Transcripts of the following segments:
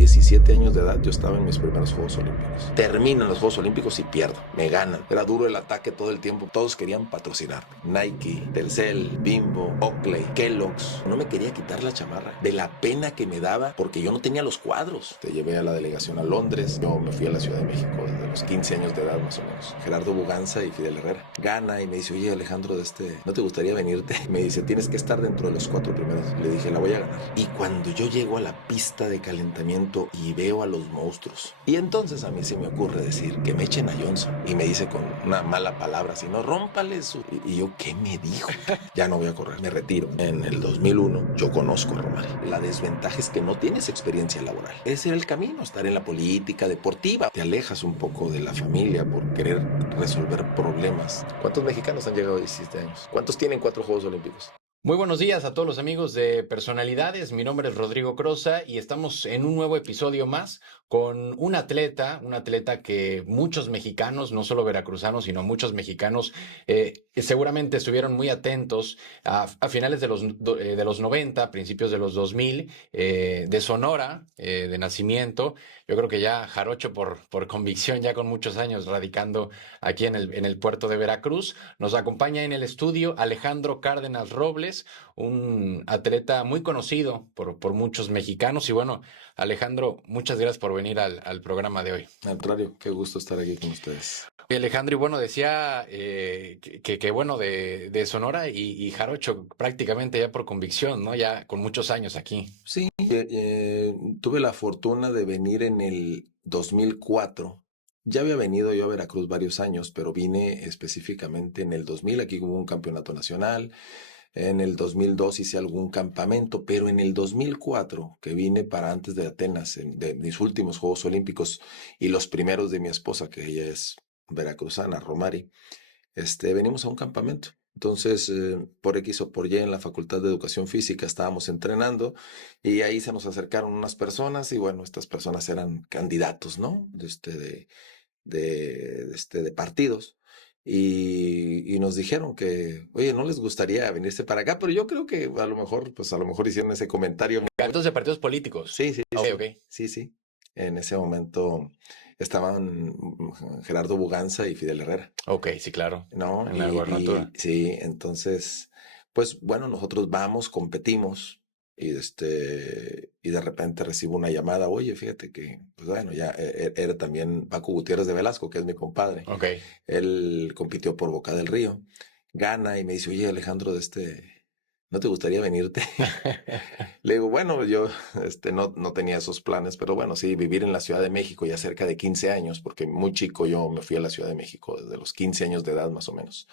17 años de edad yo estaba en mis primeros Juegos Olímpicos. Terminan los Juegos Olímpicos y pierdo, me ganan. Era duro el ataque todo el tiempo, todos querían patrocinar. Nike, Telcel, Bimbo, Oakley, Kellogg's. No me quería quitar la chamarra de la pena que me daba porque yo no tenía los cuadros. Te llevé a la delegación a Londres, yo me fui a la Ciudad de México desde los 15 años de edad más o menos. Gerardo Buganza y Fidel Herrera. Gana y me dice, oye Alejandro, ¿no te gustaría venirte? Me dice, tienes que estar dentro de los 4 primeros. Le dije, la voy a ganar. Y cuando yo llego a la pista de calentamiento y veo a los monstruos, y entonces a mí se me ocurre decir que me echen a Johnson. Y me dice con una mala palabra, si no, rómpale su... Y yo, ¿qué me dijo? Ya no voy a correr, me retiro. En el 2001 yo conozco a Romario. La desventaja es que no tienes experiencia laboral. Ese era el camino, estar en la política deportiva. Te alejas un poco de la familia por querer resolver problemas. ¿Cuántos mexicanos han llegado a 17 años? ¿Cuántos tienen 4 Juegos Olímpicos? Muy buenos días a todos los amigos de Personalidades. Mi nombre es Rodrigo Crosa y estamos en un nuevo episodio más con un atleta que muchos mexicanos, no solo veracruzanos, sino muchos mexicanos, seguramente estuvieron muy atentos a finales de los 90, principios de los 2000, de Sonora, de nacimiento. Yo creo que ya jarocho por convicción, ya con muchos años radicando aquí en el puerto de Veracruz. Nos acompaña en el estudio Alejandro Cárdenas Robles, un atleta muy conocido por muchos mexicanos. Y bueno, Alejandro, muchas gracias por venir al programa de hoy. Al contrario, qué gusto estar aquí con ustedes. Y Alejandro, y bueno, decía que bueno, de Sonora y jarocho prácticamente ya por convicción, ¿no? Ya con muchos años aquí. Sí, tuve la fortuna de venir en el 2004. Ya había venido yo a Veracruz varios años, pero vine específicamente en el 2000. Aquí hubo un campeonato nacional. En el 2002 hice algún campamento, pero en el 2004, que vine para antes de Atenas, de mis últimos Juegos Olímpicos y los primeros de mi esposa, que ella es veracruzana, Romari, venimos a un campamento. Entonces, por X o por Y en la Facultad de Educación Física estábamos entrenando y ahí se nos acercaron unas personas y bueno, estas personas eran candidatos, ¿no? De partidos. Y nos dijeron que, oye, ¿no les gustaría venirse para acá? Pero yo creo que a lo mejor hicieron ese comentario. Candidatos de partidos políticos. Sí, sí, Ok, sí, ok. sí, sí. En ese momento estaban Gerardo Buganza y Fidel Herrera, Ok, sí, claro. ¿no? En la gubernatura. Sí, entonces, pues bueno, nosotros vamos, competimos y de repente recibo una llamada, oye, fíjate que, pues bueno, ya era también Paco Gutiérrez de Velasco, que es mi compadre. Ok. Él compitió por Boca del Río, gana y me dice, oye, Alejandro, ¿no te gustaría venirte? Le digo, bueno, yo no tenía esos planes, pero bueno, sí, vivir en la Ciudad de México ya cerca de 15 años, porque muy chico yo me fui a la Ciudad de México, desde los 15 años de edad más o menos.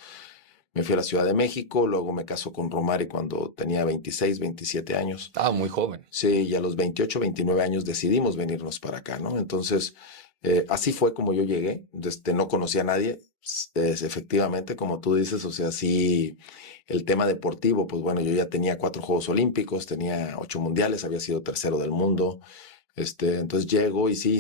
Me fui a la Ciudad de México, luego me caso con Romari cuando tenía 26, 27 años. Ah, muy joven. Sí, y a los 28, 29 años decidimos venirnos para acá, ¿no? Entonces, así fue como yo llegué, no conocía a nadie, efectivamente, como tú dices, o sea, sí, el tema deportivo, pues bueno, yo ya tenía 4 Juegos Olímpicos, tenía 8 mundiales, había sido tercero del mundo, entonces llego y sí,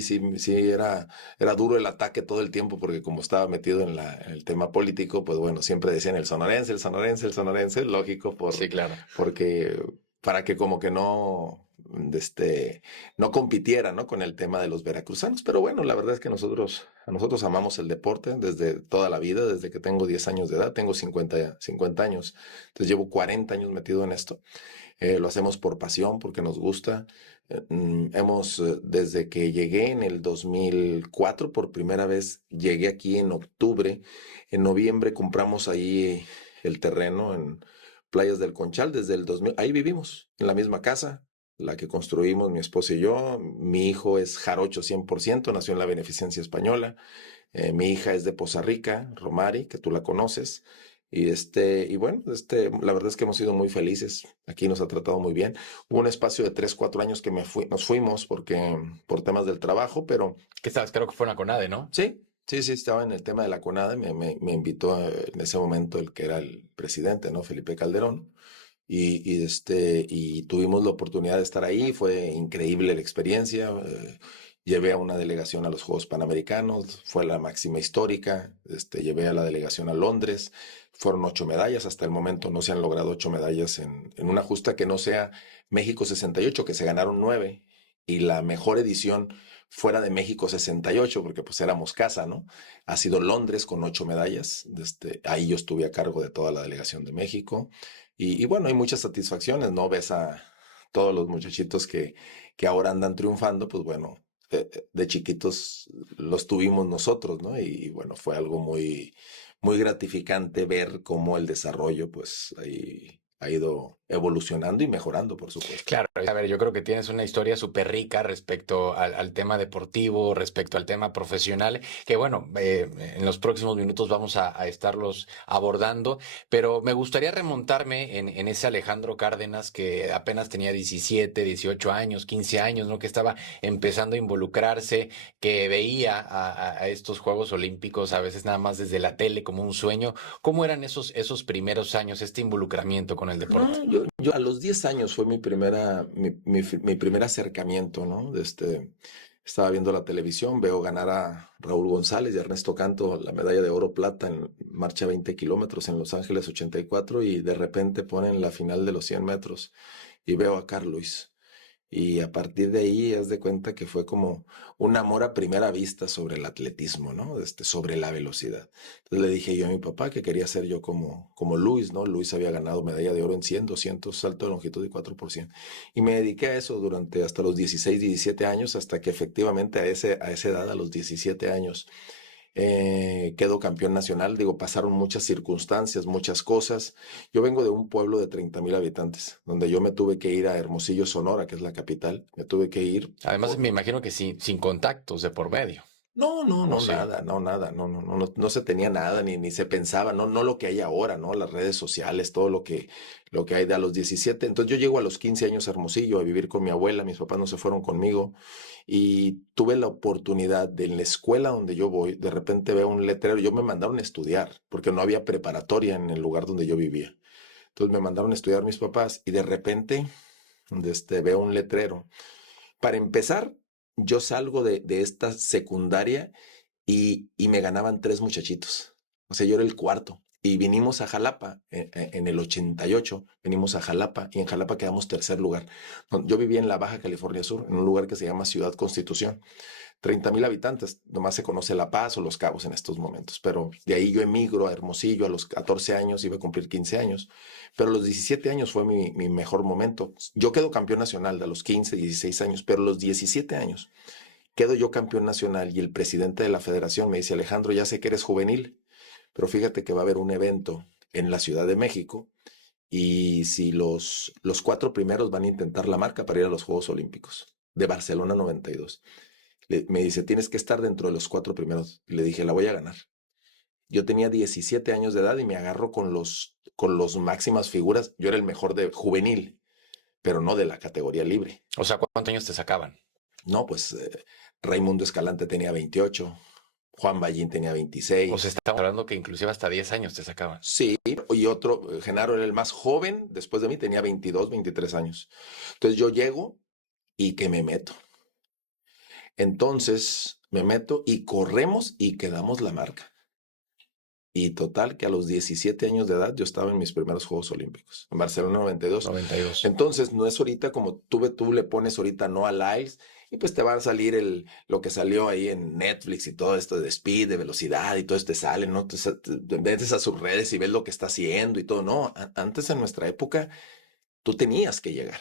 era duro el ataque todo el tiempo porque como estaba metido en el tema político, pues bueno, siempre decían el sonorense, el sonorense, el sonorense, lógico, Sí, claro. porque para que como que no compitiera, ¿no? Con el tema de los veracruzanos, pero bueno, la verdad es que nosotros amamos el deporte desde toda la vida, desde que tengo 10 años de edad, tengo 50 años, entonces llevo 40 años metido en esto. Lo hacemos por pasión, porque nos gusta. Desde que llegué en el 2004, por primera vez, llegué aquí en octubre. En noviembre compramos ahí el terreno en Playas del Conchal, desde el 2000. Ahí vivimos, en la misma casa, la que construimos mi esposa y yo. Mi hijo es jarocho 100%, nació en la Beneficencia Española. Mi hija es de Poza Rica, Romari, que tú la conoces. Y bueno, la verdad es que hemos sido muy felices. Aquí nos ha tratado muy bien. Hubo un espacio de 3, 4 años que nos fuimos por temas del trabajo, pero ¿Qué sabes? Creo que fue una CONADE, ¿no? sí, sí, estaba en el tema de la CONADE. Me invitó en ese momento el que era el presidente, ¿no? Felipe Calderón. Y tuvimos la oportunidad de estar ahí. Fue increíble la experiencia. Llevé a una delegación a los Juegos Panamericanos, fue la máxima histórica. Llevé a la delegación a Londres, fueron 8 medallas. Hasta el momento no se han logrado 8 medallas en una justa que no sea México 68, que se ganaron 9. y la mejor edición fuera de México 68, porque pues éramos casa, ¿no? Ha sido Londres con 8 medallas. Ahí yo estuve a cargo de toda la delegación de México. Y bueno, hay muchas satisfacciones, ¿no? Ves a todos los muchachitos que ahora andan triunfando, pues bueno, de chiquitos los tuvimos nosotros, ¿no? Y bueno, fue algo muy, muy gratificante ver cómo el desarrollo, pues ahí ha ido evolucionando y mejorando, por supuesto. Claro, a ver, yo creo que tienes una historia súper rica respecto al tema deportivo, respecto al tema profesional, que bueno, en los próximos minutos vamos a estarlos abordando, pero me gustaría remontarme en ese Alejandro Cárdenas que apenas tenía 17, 18 años, 15 años, ¿no? Que estaba empezando a involucrarse, que veía a estos Juegos Olímpicos a veces nada más desde la tele como un sueño. ¿Cómo eran esos primeros años, este involucramiento con el deporte? No, yo a los 10 años fue mi primer acercamiento, ¿no? Estaba viendo la televisión, veo ganar a Raúl González y Ernesto Canto la medalla de oro plata en marcha 20 kilómetros en Los Ángeles 84 y de repente ponen la final de los 100 metros y veo a Carlos. Y a partir de ahí, haz de cuenta que fue como un amor a primera vista sobre el atletismo, ¿no? Sobre la velocidad. Entonces le dije yo a mi papá que quería ser yo como Luis, ¿no? Luis había ganado medalla de oro en 100, 200, salto de longitud y 4%. Y me dediqué a eso durante hasta los 16, 17 años, hasta que efectivamente a esa edad, a los 17 años, quedó campeón nacional. Digo, pasaron muchas circunstancias, muchas cosas. Yo vengo de un pueblo de 30,000 habitantes, donde yo me tuve que ir a Hermosillo, Sonora, que es la capital. Me tuve que ir Además, por... me imagino que sin contactos de por medio. No, no, ¿O no, sí? nada, no, nada, no, no, no, no, no se tenía nada, ni se pensaba, no, no lo que hay ahora, ¿no? Las redes sociales, todo lo que hay de a los 17. Entonces yo llego a los 15 años a Hermosillo a vivir con mi abuela, mis papás no se fueron conmigo y tuve la oportunidad de en la escuela donde yo voy, de repente veo un letrero, yo me mandaron a estudiar, porque no había preparatoria en el lugar donde yo vivía. Entonces me mandaron a estudiar mis papás y de repente veo un letrero. Para empezar, yo salgo de esta secundaria y me ganaban 3 muchachitos. O sea, yo era el cuarto. Y vinimos a Jalapa en el 88, venimos a Jalapa y en Jalapa quedamos tercer lugar. Yo vivía en la Baja California Sur, en un lugar que se llama Ciudad Constitución. 30,000 habitantes, nomás se conoce La Paz o Los Cabos en estos momentos, pero de ahí yo emigro a Hermosillo a los 14 años, iba a cumplir 15 años, pero a los 17 años fue mi mejor momento. Yo quedo campeón nacional de los 15, 16 años, pero a los 17 años quedo yo campeón nacional y el presidente de la federación me dice, Alejandro, ya sé que eres juvenil, pero fíjate que va a haber un evento en la Ciudad de México y si los 4 primeros van a intentar la marca para ir a los Juegos Olímpicos de Barcelona 92. Me dice, tienes que estar dentro de los 4 primeros. Y le dije, la voy a ganar. Yo tenía 17 años de edad y me agarro con los máximas figuras. Yo era el mejor de juvenil, pero no de la categoría libre. O sea, ¿cuántos años te sacaban? No, pues Raimundo Escalante tenía 28, Juan Ballín tenía O sea, 26. estamos hablando que inclusive hasta 10 años te sacaban. Sí, y otro, Genaro era el más joven, después de mí tenía 22, 23 años. Entonces yo llego y que me meto. Entonces me meto y corremos y quedamos la marca. Y total que a los 17 años de edad yo estaba en mis primeros Juegos Olímpicos, en Barcelona 92. 92. Entonces no es ahorita como tú le pones ahorita no a Lyles y pues te va a salir lo que salió ahí en Netflix y todo esto de speed, de velocidad y todo esto te sale, ¿no? Te metes a sus redes y ves lo que está haciendo y todo. No, antes en nuestra época tú tenías que llegar,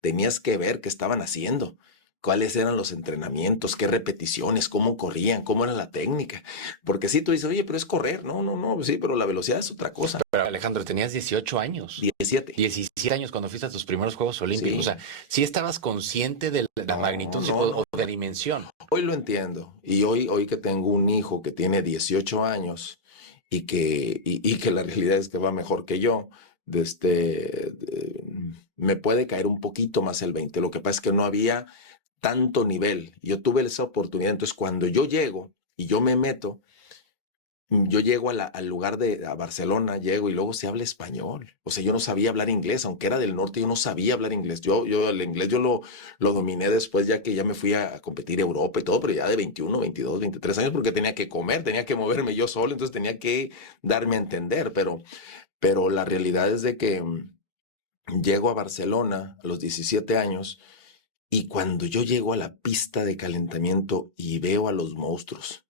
tenías que ver qué estaban haciendo, cuáles eran los entrenamientos, qué repeticiones, cómo corrían, cómo era la técnica. Porque si tú dices, oye, pero es correr. No, no, no, sí, pero la velocidad es otra cosa. Pero Alejandro, tenías 18 años. 17. 17 años cuando fuiste a tus primeros Juegos Olímpicos. O Sí. sea, ¿sí estabas consciente de la No, magnitud no, o no. de la dimensión? Hoy lo entiendo. Y hoy que tengo un hijo que tiene 18 años y que la realidad es que va mejor que yo, me puede caer un poquito más el 20. Lo que pasa es que no había tanto nivel. Yo tuve esa oportunidad. Entonces, cuando yo llego y yo me meto, yo llego al lugar a Barcelona, llego y luego se habla español. O sea, yo no sabía hablar inglés, aunque era del norte, yo no sabía hablar inglés. El inglés yo lo dominé después, ya que ya me fui a competir a Europa y todo, pero ya de 21, 22, 23 años, porque tenía que comer, tenía que moverme yo solo, entonces tenía que darme a entender. Pero la realidad es de que llego a Barcelona a los 17 años Y cuando yo llego a la pista de calentamiento y veo a los monstruos,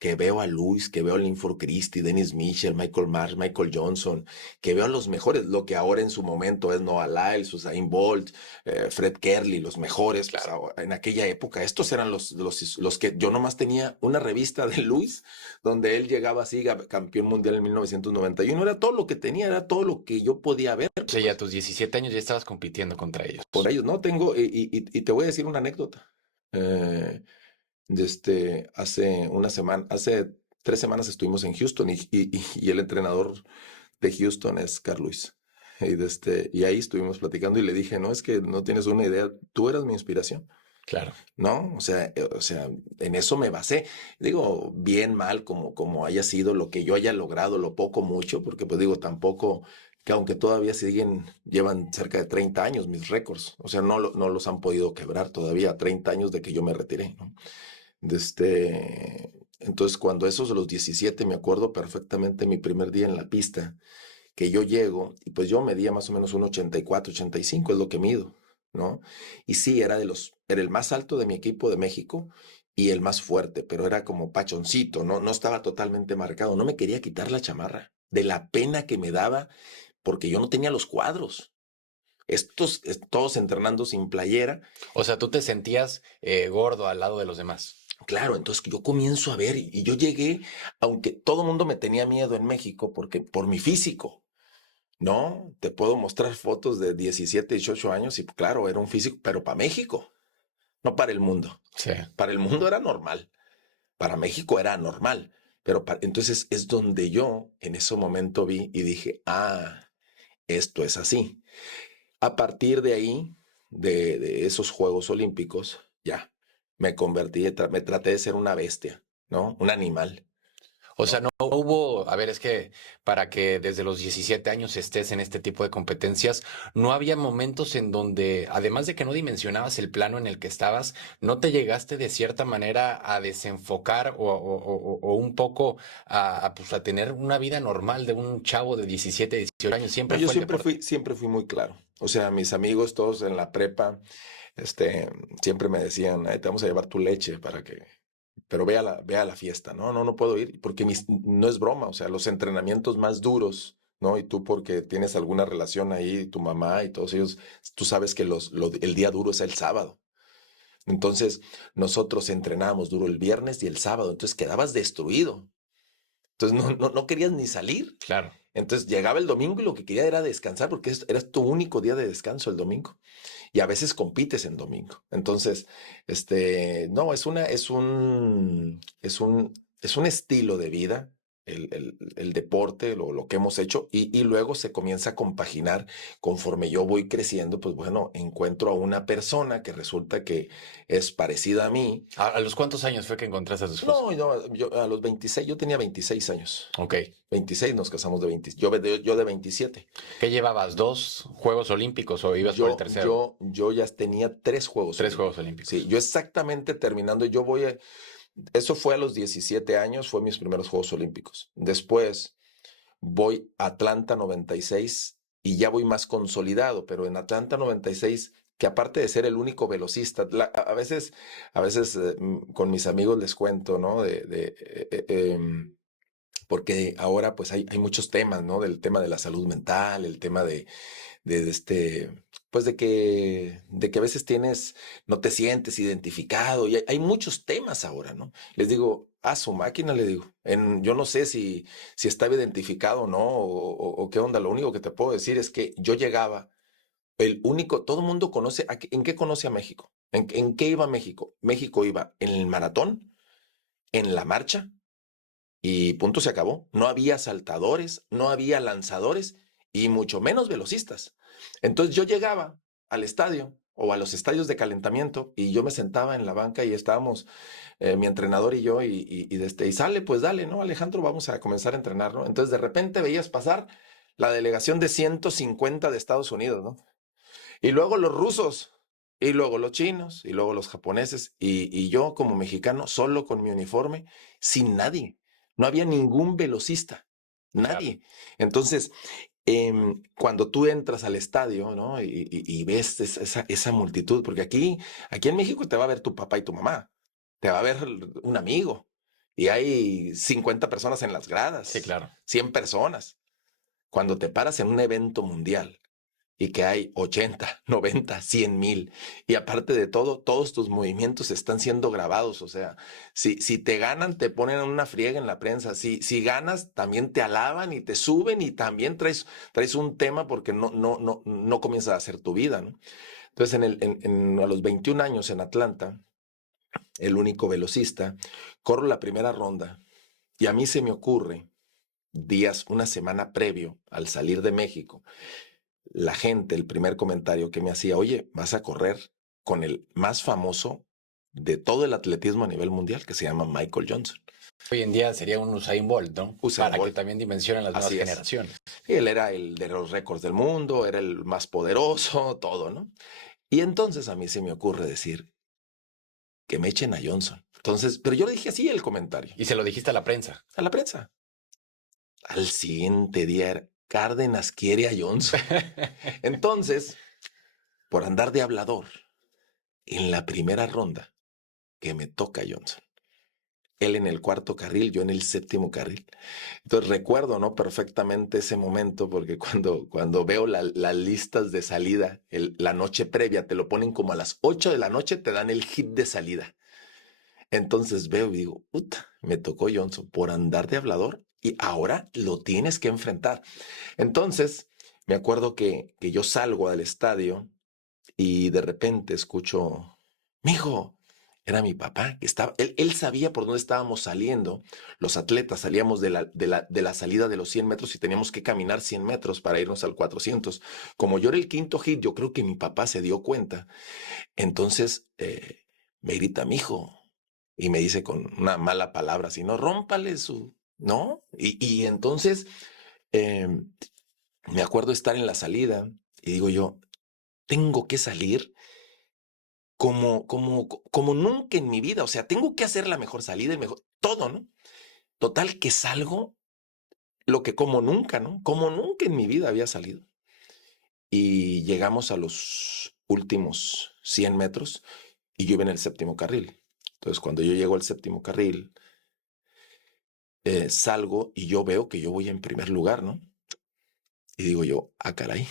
que veo a Luis, que veo a Linford Christie, Dennis Mitchell, Michael Marsh, Michael Johnson, que veo a los mejores, lo que ahora en su momento es Noah Lyles, Usain Bolt, Fred Kerley, los mejores, claro. En aquella época, estos eran los que yo nomás tenía una revista de Luis, donde él llegaba así, campeón mundial en 1991, era todo lo que tenía, era todo lo que yo podía ver. O sea, ya a tus 17 años ya estabas compitiendo contra ellos. Por ellos, ¿no? Tengo, y te voy a decir una anécdota. Hace 3 semanas estuvimos en Houston y el entrenador de Houston es Carl Lewis. Y ahí estuvimos platicando y le dije, no, es que no tienes una idea, tú eras mi inspiración. Claro. ¿No? O sea, en eso me basé. Digo, bien, mal, como haya sido lo que yo haya logrado, lo poco, mucho, porque pues digo, tampoco, que aunque todavía llevan cerca de 30 años mis récords, o sea, no los han podido quebrar todavía, 30 años de que yo me retiré, ¿no? Entonces, cuando esos de los 17, me acuerdo perfectamente mi primer día en la pista, que yo llego, y pues yo medía más o menos un 84, 85, es lo que mido, ¿no? Y sí, era el más alto de mi equipo de México y el más fuerte, pero era como pachoncito, no estaba totalmente marcado, no me quería quitar la chamarra, de la pena que me daba, porque yo no tenía los cuadros. Todos entrenando sin playera. O sea, tú te sentías gordo al lado de los demás. Claro, entonces yo comienzo a ver y yo llegué, aunque todo el mundo me tenía miedo en México por mi físico, ¿no? Te puedo mostrar fotos de 17, 18 años y claro, era un físico, pero para México, no para el mundo. Sí. Para el mundo era normal, para México era normal, pero entonces es donde yo en ese momento vi y dije, esto es así. A partir de ahí, de esos Juegos Olímpicos, ya, me convertí, me traté de ser una bestia, ¿no? Un animal. O sea, no hubo, a ver, es que para que desde los 17 años estés en este tipo de competencias, no había momentos en donde, además de que no dimensionabas el plano en el que estabas, no te llegaste de cierta manera a desenfocar o un poco pues, a tener una vida normal de un chavo de 17, 18 años. Siempre Yo fue el deporte. siempre fui muy claro. O sea, mis amigos todos en la prepa, siempre me decían, "Ay, te vamos a llevar tu leche pero ve a la fiesta". No puedo ir porque no es broma. O sea, los entrenamientos más duros, ¿no? Y tú porque tienes alguna relación ahí, tu mamá y todos ellos, tú sabes que el día duro es el sábado. Entonces, nosotros entrenábamos duro el viernes y el sábado, entonces quedabas destruido. Entonces, no querías ni salir. Claro. Entonces, llegaba el domingo y lo que quería era descansar porque era tu único día de descanso el domingo. Y a veces compites en domingo. Entonces, no, es un estilo de vida, el deporte, lo que hemos hecho, y luego se comienza a compaginar conforme yo voy creciendo, pues bueno, encuentro a una persona que resulta que es parecida a mí. ¿A los cuántos años fue que encontraste a tu esposa? No, yo a los 26, yo tenía 26 años. Ok. 26 nos casamos de 20, yo de 27. ¿Qué llevabas? ¿2 Juegos Olímpicos o ibas por el tercero? Yo ya tenía 3 Juegos 3 Olímpicos. Juegos Olímpicos. Sí, yo exactamente terminando, eso fue a los 17 años, fue mis primeros Juegos Olímpicos. Después voy a Atlanta 96 y ya voy más consolidado, pero en Atlanta 96, que aparte de ser el único velocista, a veces con mis amigos les cuento, ¿no? Porque ahora pues hay muchos temas, ¿no? Del tema de la salud mental, el tema pues de que a veces no te sientes identificado y hay muchos temas ahora, ¿no? Les digo, a su máquina, le digo, yo no sé si estaba identificado o no, o qué onda, lo único que te puedo decir es que yo llegaba, todo el mundo conoce, ¿en qué conoce a México? ¿En qué iba México? México iba en el maratón, en la marcha, y punto, se acabó. No había saltadores, no había lanzadores y mucho menos velocistas. Entonces yo llegaba al estadio o a los estadios de calentamiento y yo me sentaba en la banca y estábamos mi entrenador y yo y sale, pues dale, ¿no? Alejandro, vamos a comenzar a entrenar, ¿no? Entonces de repente veías pasar la delegación de 150 de Estados Unidos, ¿no? Y luego los rusos, y luego los chinos, y luego los japoneses, y yo como mexicano, solo con mi uniforme, sin nadie. No había ningún velocista, nadie. Entonces, Cuando tú entras al estadio, ¿no? Y ves esa multitud, porque aquí en México te va a ver tu papá y tu mamá, te va a ver un amigo, y hay 50 personas en las gradas, Sí, claro. 100 personas. Cuando te paras en un evento mundial y que hay 80, 90, 100,000, y aparte de todo, todos tus movimientos están siendo grabados, o sea, si te ganan, te ponen una friega en la prensa, si ganas, también te alaban y te suben y también traes un tema porque no comienzas a hacer tu vida, ¿no? Entonces, a los 21 años en Atlanta, el único velocista, corro la primera ronda y a mí se me ocurre una semana previo al salir de México, la gente, el primer comentario que me hacía, oye, vas a correr con el más famoso de todo el atletismo a nivel mundial, que se llama Michael Johnson. Hoy en día sería un Usain Bolt, ¿no? Usain Para que Bolt. también dimensionen las nuevas Así es. generaciones. Y él era el de los récords del mundo, era el más poderoso, todo, ¿no? Y entonces a mí se me ocurre decir que me echen a Johnson. Entonces, pero yo le dije así el comentario. Y se lo dijiste a la prensa. A la prensa. Al siguiente día era, Cárdenas quiere a Johnson. Entonces, por andar de hablador, en la primera ronda que me toca Johnson, él en el cuarto carril, yo en el séptimo carril. Entonces recuerdo, ¿no?, perfectamente ese momento, porque cuando veo las listas de salida, la noche previa, te lo ponen como a las 8 de la noche, te dan el hit de salida. Entonces veo y digo, puta, me tocó Johnson por andar de hablador y ahora lo tienes que enfrentar. Entonces me acuerdo que yo salgo al estadio y de repente escucho, mijo, era mi papá, que estaba, él sabía por dónde estábamos saliendo. Los atletas salíamos de la salida de los 100 metros y teníamos que caminar 100 metros para irnos al 400. Como yo era el quinto hit, yo creo que mi papá se dio cuenta. Entonces me grita, mijo, y me dice con una mala palabra, así, no, rómpale su, ¿no? Y entonces me acuerdo estar en la salida y digo yo, tengo que salir como nunca en mi vida. O sea, tengo que hacer la mejor salida, el mejor, todo, ¿no? Total que salgo lo que como nunca, ¿no? Como nunca en mi vida había salido. Y llegamos a los últimos 100 metros y yo iba en el séptimo carril. Entonces, cuando yo llego al séptimo carril, salgo y yo veo que yo voy en primer lugar, ¿no? Y digo yo, ah, caray,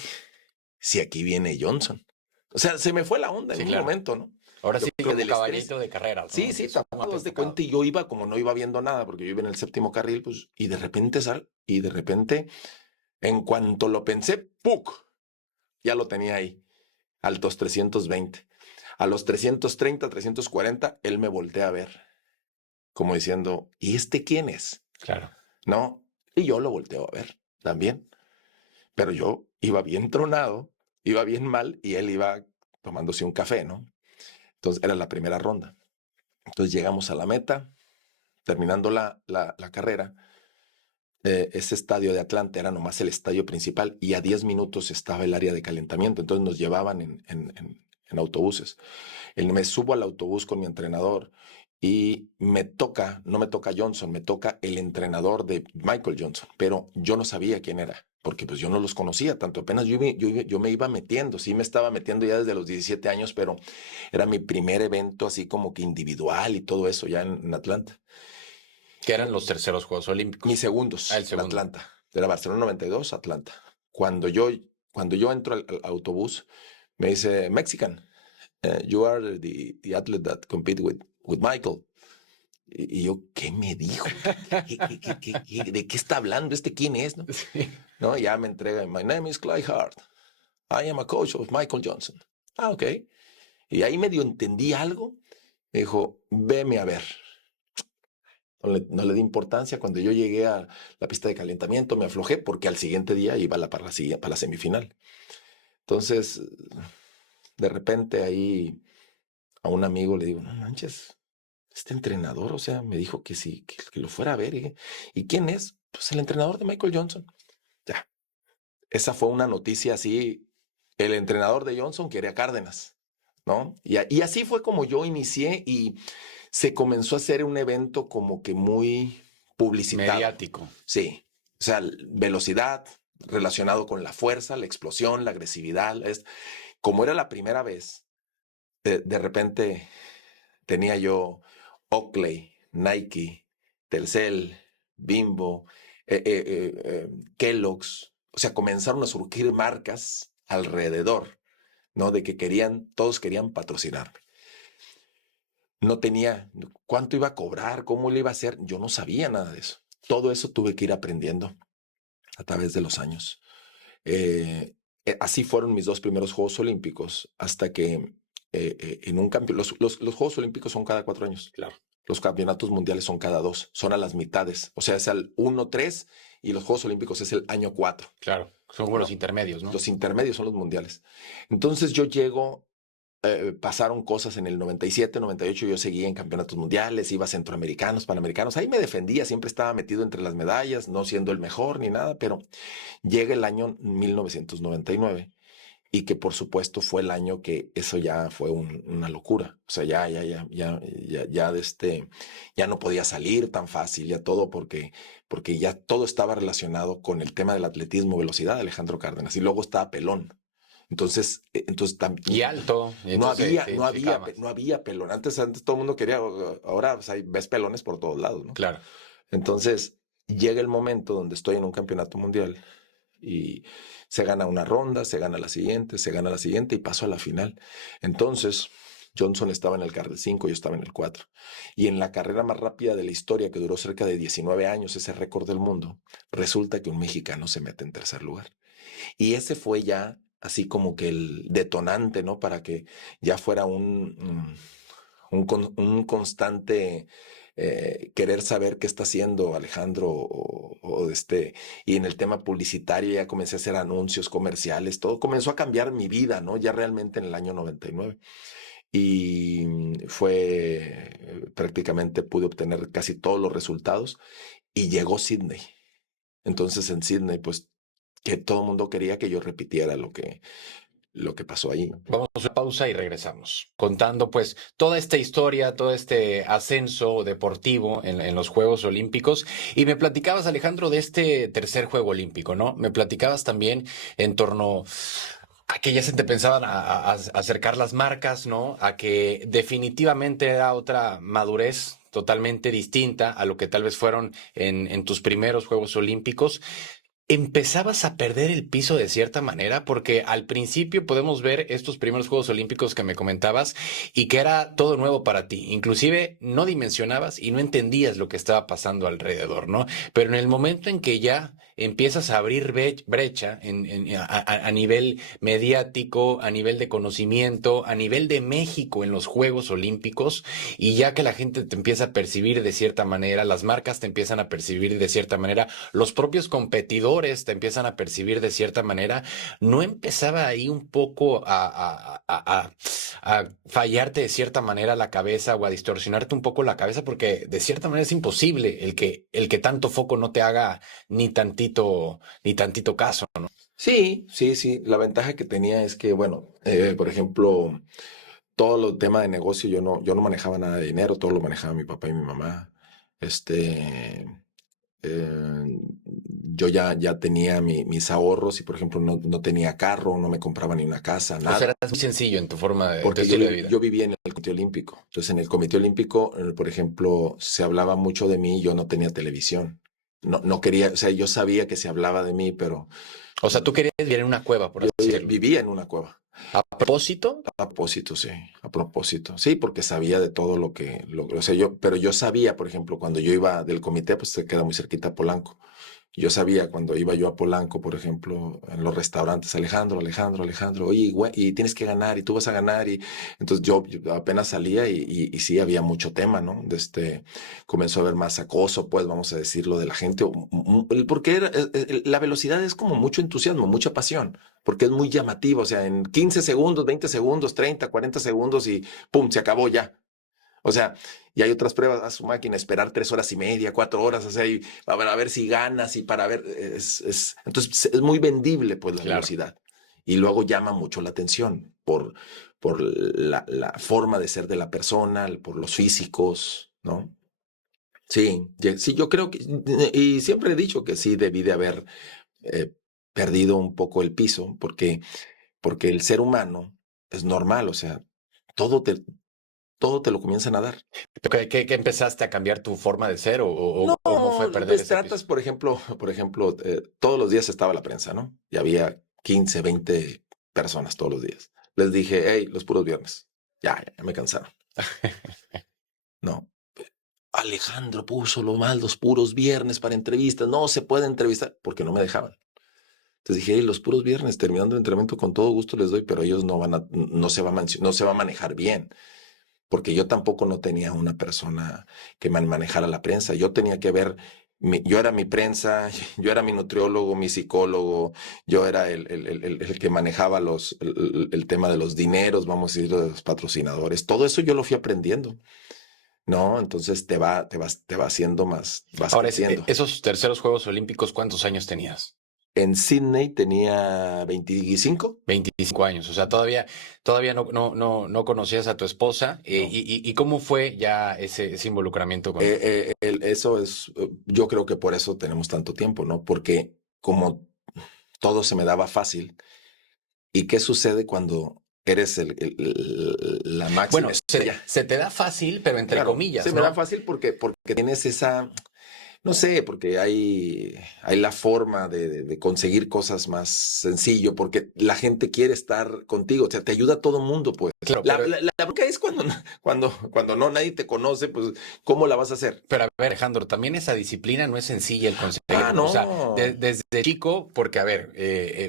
si aquí viene Johnson. O sea, se me fue la onda Sí, en un claro. momento, ¿no? Ahora Yo sí, creo que como del estrés. caballito de carrera, ¿no? Sí, Es tapados de enfocado. cuenta, y yo iba como no iba viendo nada, porque yo iba en el séptimo carril, pues, y de repente, en cuanto lo pensé, ¡puc! Ya lo tenía ahí, a los 320. A los 330, 340, él me voltea a ver, como diciendo, ¿y este quién es? Claro. ¿No? Y yo lo volteo a ver también. Pero yo iba bien tronado, iba bien mal, y él iba tomándose un café, ¿no? Entonces era la primera ronda. Entonces llegamos a la meta, terminando la carrera. Ese estadio de Atlanta era nomás el estadio principal y a 10 minutos estaba el área de calentamiento. Entonces nos llevaban en autobuses. Me subo al autobús con mi entrenador y no me toca Johnson, me toca el entrenador de Michael Johnson, pero yo no sabía quién era, porque pues yo no los conocía tanto, apenas yo me iba metiendo, sí me estaba metiendo ya desde los 17 años, pero era mi primer evento así como que individual y todo eso ya en Atlanta. Que eran los terceros Juegos Olímpicos. Mis segundos el en segundo. Atlanta, era Barcelona 92, Atlanta. Cuando yo entro al autobús, me dice, Mexican, you are the athlete that compete with Michael. Y yo, ¿qué me dijo? ¿De qué está hablando? ¿Quién es? ¿No? Sí. ¿No? Ya me entrega, my name is Clyde Hart. I am a coach of Michael Johnson. Ah, ok. Y ahí medio entendí algo. Me dijo, veme a ver. No le di importancia. Cuando yo llegué a la pista de calentamiento, me aflojé porque al siguiente día iba para la semifinal. Entonces, de repente ahí a un amigo le digo, no manches, este entrenador, o sea, me dijo que sí, que lo fuera a ver. ¿Y quién es? Pues el entrenador de Michael Johnson. Ya, esa fue una noticia así. El entrenador de Johnson quería Cárdenas, ¿no? Y así fue como yo inicié y se comenzó a hacer un evento como que muy publicitario. Mediático. Sí, o sea, velocidad, relacionado con la fuerza, la explosión, la agresividad. Como era la primera vez, de repente tenía yo Oakley, Nike, Telcel, Bimbo, Kellogg's. O sea, comenzaron a surgir marcas alrededor, ¿no? De que todos querían patrocinarme. No tenía cuánto iba a cobrar, cómo le iba a hacer. Yo no sabía nada de eso. Todo eso tuve que ir aprendiendo a través de los años. Así fueron mis 2 primeros Juegos Olímpicos, hasta que en un campeonato, los Juegos Olímpicos son cada 4 años. Claro. Los campeonatos mundiales son cada 2, son a las mitades. O sea, es al 1-3 y los Juegos Olímpicos es el año 4. Claro, son como los intermedios, ¿no? Los intermedios son los mundiales. Entonces yo llego, pasaron cosas en el 97, 98, yo seguía en campeonatos mundiales, iba a centroamericanos, panamericanos, ahí me defendía, siempre estaba metido entre las medallas, no siendo el mejor ni nada, pero llega el año 1999 y que por supuesto fue el año que eso ya fue una locura. O sea, ya no podía salir tan fácil, ya todo, porque ya todo estaba relacionado con el tema del atletismo, velocidad de Alejandro Cárdenas, y luego estaba pelón. Entonces Y alto. Y no entonces no había pelón. Antes todo el mundo quería, ahora pues, ves pelones por todos lados, ¿no? Claro. Entonces llega el momento donde estoy en un campeonato mundial y se gana una ronda, se gana la siguiente, y paso a la final. Entonces Johnson estaba en el carril 5, yo estaba en el 4. Y en la carrera más rápida de la historia, que duró cerca de 19 años, ese récord del mundo, resulta que un mexicano se mete en tercer lugar. Y ese fue ya así como que el detonante, ¿no? Para que ya fuera un constante querer saber qué está haciendo Alejandro y en el tema publicitario ya comencé a hacer anuncios comerciales, todo comenzó a cambiar mi vida, ¿no? Ya realmente en el año 99. Y prácticamente pude obtener casi todos los resultados y llegó Sydney. Entonces en Sydney, pues que todo el mundo quería que yo repitiera lo que pasó ahí. Vamos a una pausa y regresamos, contando pues toda esta historia, todo este ascenso deportivo en los Juegos Olímpicos. Y me platicabas, Alejandro, de este tercer Juego Olímpico, ¿no? Me platicabas también en torno a que ya se te pensaban a acercar las marcas, ¿no? A que definitivamente era otra madurez totalmente distinta a lo que tal vez fueron en tus primeros Juegos Olímpicos. ¿Empezabas a perder el piso de cierta manera? Porque al principio podemos ver estos primeros Juegos Olímpicos que me comentabas y que era todo nuevo para ti. Inclusive no dimensionabas y no entendías lo que estaba pasando alrededor, ¿no? Pero en el momento en que ya empiezas a abrir brecha a nivel mediático, a nivel de conocimiento, a nivel de México en los Juegos Olímpicos, y ya que la gente te empieza a percibir de cierta manera, las marcas te empiezan a percibir de cierta manera, los propios competidores te empiezan a percibir de cierta manera, ¿no empezaba ahí un poco a fallarte de cierta manera la cabeza o a distorsionarte un poco la cabeza? Porque de cierta manera es imposible el que tanto foco no te haga ni tantito caso, ¿no? Sí, sí, sí. La ventaja que tenía es que, bueno, por ejemplo, todo el tema de negocio, yo no manejaba nada de dinero, todo lo manejaba mi papá y mi mamá. Este, eh, yo ya tenía mis ahorros y, por ejemplo, no tenía carro, no me compraba ni una casa, O sea, nada. eras muy sencillo en tu forma de tu Porque yo, estilo de vida. yo vivía en el Comité Olímpico. Entonces, en el Comité Olímpico, por ejemplo, se hablaba mucho de mí y yo no tenía televisión. No quería, o sea, yo sabía que se hablaba de mí, pero O sea, tú querías vivir en una cueva, por así decirlo. vivía en una cueva. ¿A propósito? A propósito, sí, a propósito. Sí, porque sabía de todo o sea, pero yo sabía, por ejemplo, cuando yo iba del comité, pues se queda muy cerquita a Polanco. Yo sabía cuando iba yo a Polanco, por ejemplo, en los restaurantes, Alejandro, oye, güey, y tienes que ganar, y tú vas a ganar, y entonces yo apenas salía y sí había mucho tema, ¿no? Comenzó a haber más acoso, pues, vamos a decirlo, de la gente, porque la velocidad es como mucho entusiasmo, mucha pasión, porque es muy llamativo, o sea, en 15 segundos, 20 segundos, 30, 40 segundos y pum, se acabó ya. O sea, y hay otras pruebas a su máquina, esperar 3 horas y media, 4 horas, o sea, y a ver si ganas y para ver, entonces es muy vendible pues la Claro. velocidad. Y luego llama mucho la atención por la forma de ser de la persona, por los físicos, ¿no? Sí, sí, yo creo que, y siempre he dicho que sí debí de haber perdido un poco el piso, porque el ser humano es normal, o sea, todo te, todo te lo comienzan a dar. ¿Qué empezaste a cambiar tu forma de ser o No, cómo fue perder pues ese piso? tratas, por ejemplo, todos los días estaba la prensa, ¿no? Y había 15, 20 personas todos los días. Les dije, hey, los puros viernes. Ya me cansaron. No. Alejandro puso lo más los puros viernes para entrevistas. No se puede entrevistar porque no me dejaban. Entonces dije, hey, los puros viernes, terminando el entrenamiento, con todo gusto les doy, pero ellos no se va a manejar bien. Porque yo tampoco no tenía una persona que manejara la prensa. Yo tenía que ver, yo era mi prensa, yo era mi nutriólogo, mi psicólogo, yo era el que manejaba el tema de los dineros, vamos a decir, de los patrocinadores. Todo eso yo lo fui aprendiendo, ¿no? Entonces te va haciendo más, vas Ahora, creciendo. esos terceros Juegos Olímpicos, ¿cuántos años tenías? En Sydney tenía 25. 25 años, o sea, todavía no conocías a tu esposa. No. ¿Y cómo fue ya ese involucramiento con ella? Eso es, yo creo que por eso tenemos tanto tiempo, ¿no? Porque como todo se me daba fácil. ¿Y qué sucede cuando eres la máxima Bueno, estrella? se te da fácil, pero entre Claro, se comillas, me da ¿no? fácil porque tienes esa, no sé, porque hay la forma de conseguir cosas más sencillo, porque la gente quiere estar contigo, o sea, te ayuda todo el mundo, pues. Claro, La bronca es cuando no nadie te conoce, pues, ¿cómo la vas a hacer? pero a ver, Alejandro, también esa disciplina no es sencilla el Ah, conseguirlo. O sea, no. desde chico, porque a ver,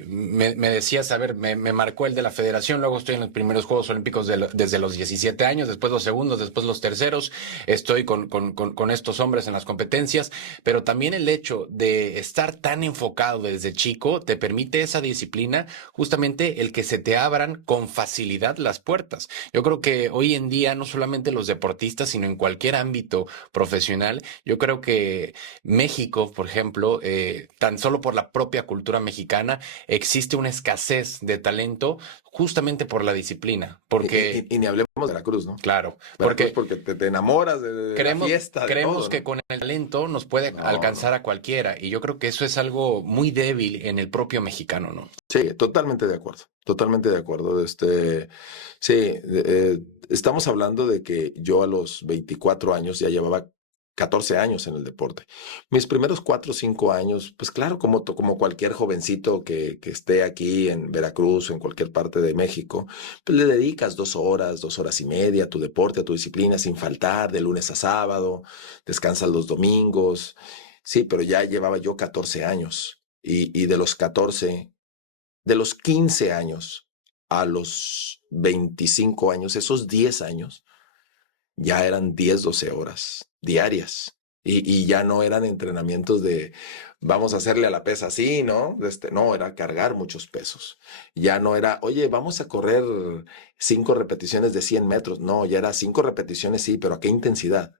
me decías, a ver, me marcó el de la federación, luego estoy en los primeros Juegos Olímpicos desde los 17 años, después los segundos, después los terceros, estoy con estos hombres en las competencias, pero también el hecho de estar tan enfocado desde chico te permite esa disciplina, justamente el que se te abran con facilidad las puertas. Yo creo que hoy en día, no solamente los deportistas, sino en cualquier ámbito profesional. Yo creo que México, por ejemplo, tan solo por la propia cultura mexicana, existe una escasez de talento justamente por la disciplina, porque, Y ni hablemos de Veracruz, ¿no? claro, Veracruz porque porque te enamoras de la fiesta, de creemos todo, que ¿no? con el talento nos puede No, alcanzar no. a cualquiera, y yo creo que eso es algo muy débil en el propio mexicano, ¿no? Sí, totalmente de acuerdo, totalmente de acuerdo. Sí, estamos hablando de que yo a los 24 años ya llevaba 14 años en el deporte. Mis primeros 4 o 5 años, pues claro, como cualquier jovencito que esté aquí en Veracruz o en cualquier parte de México, pues le dedicas 2 horas, 2 horas y media a tu deporte, a tu disciplina, sin faltar, de lunes a sábado, descansas los domingos. Sí, pero ya llevaba yo 14 años y de los 15 años a los 25 años, esos 10 años, ya eran 10 12 horas diarias. Y ya no eran entrenamientos de vamos a hacerle a la pesa así, ¿no? No, era cargar muchos pesos. Ya no era, oye, vamos a correr 5 repeticiones de 100 metros. No, ya era 5 repeticiones, sí, pero ¿a qué intensidad?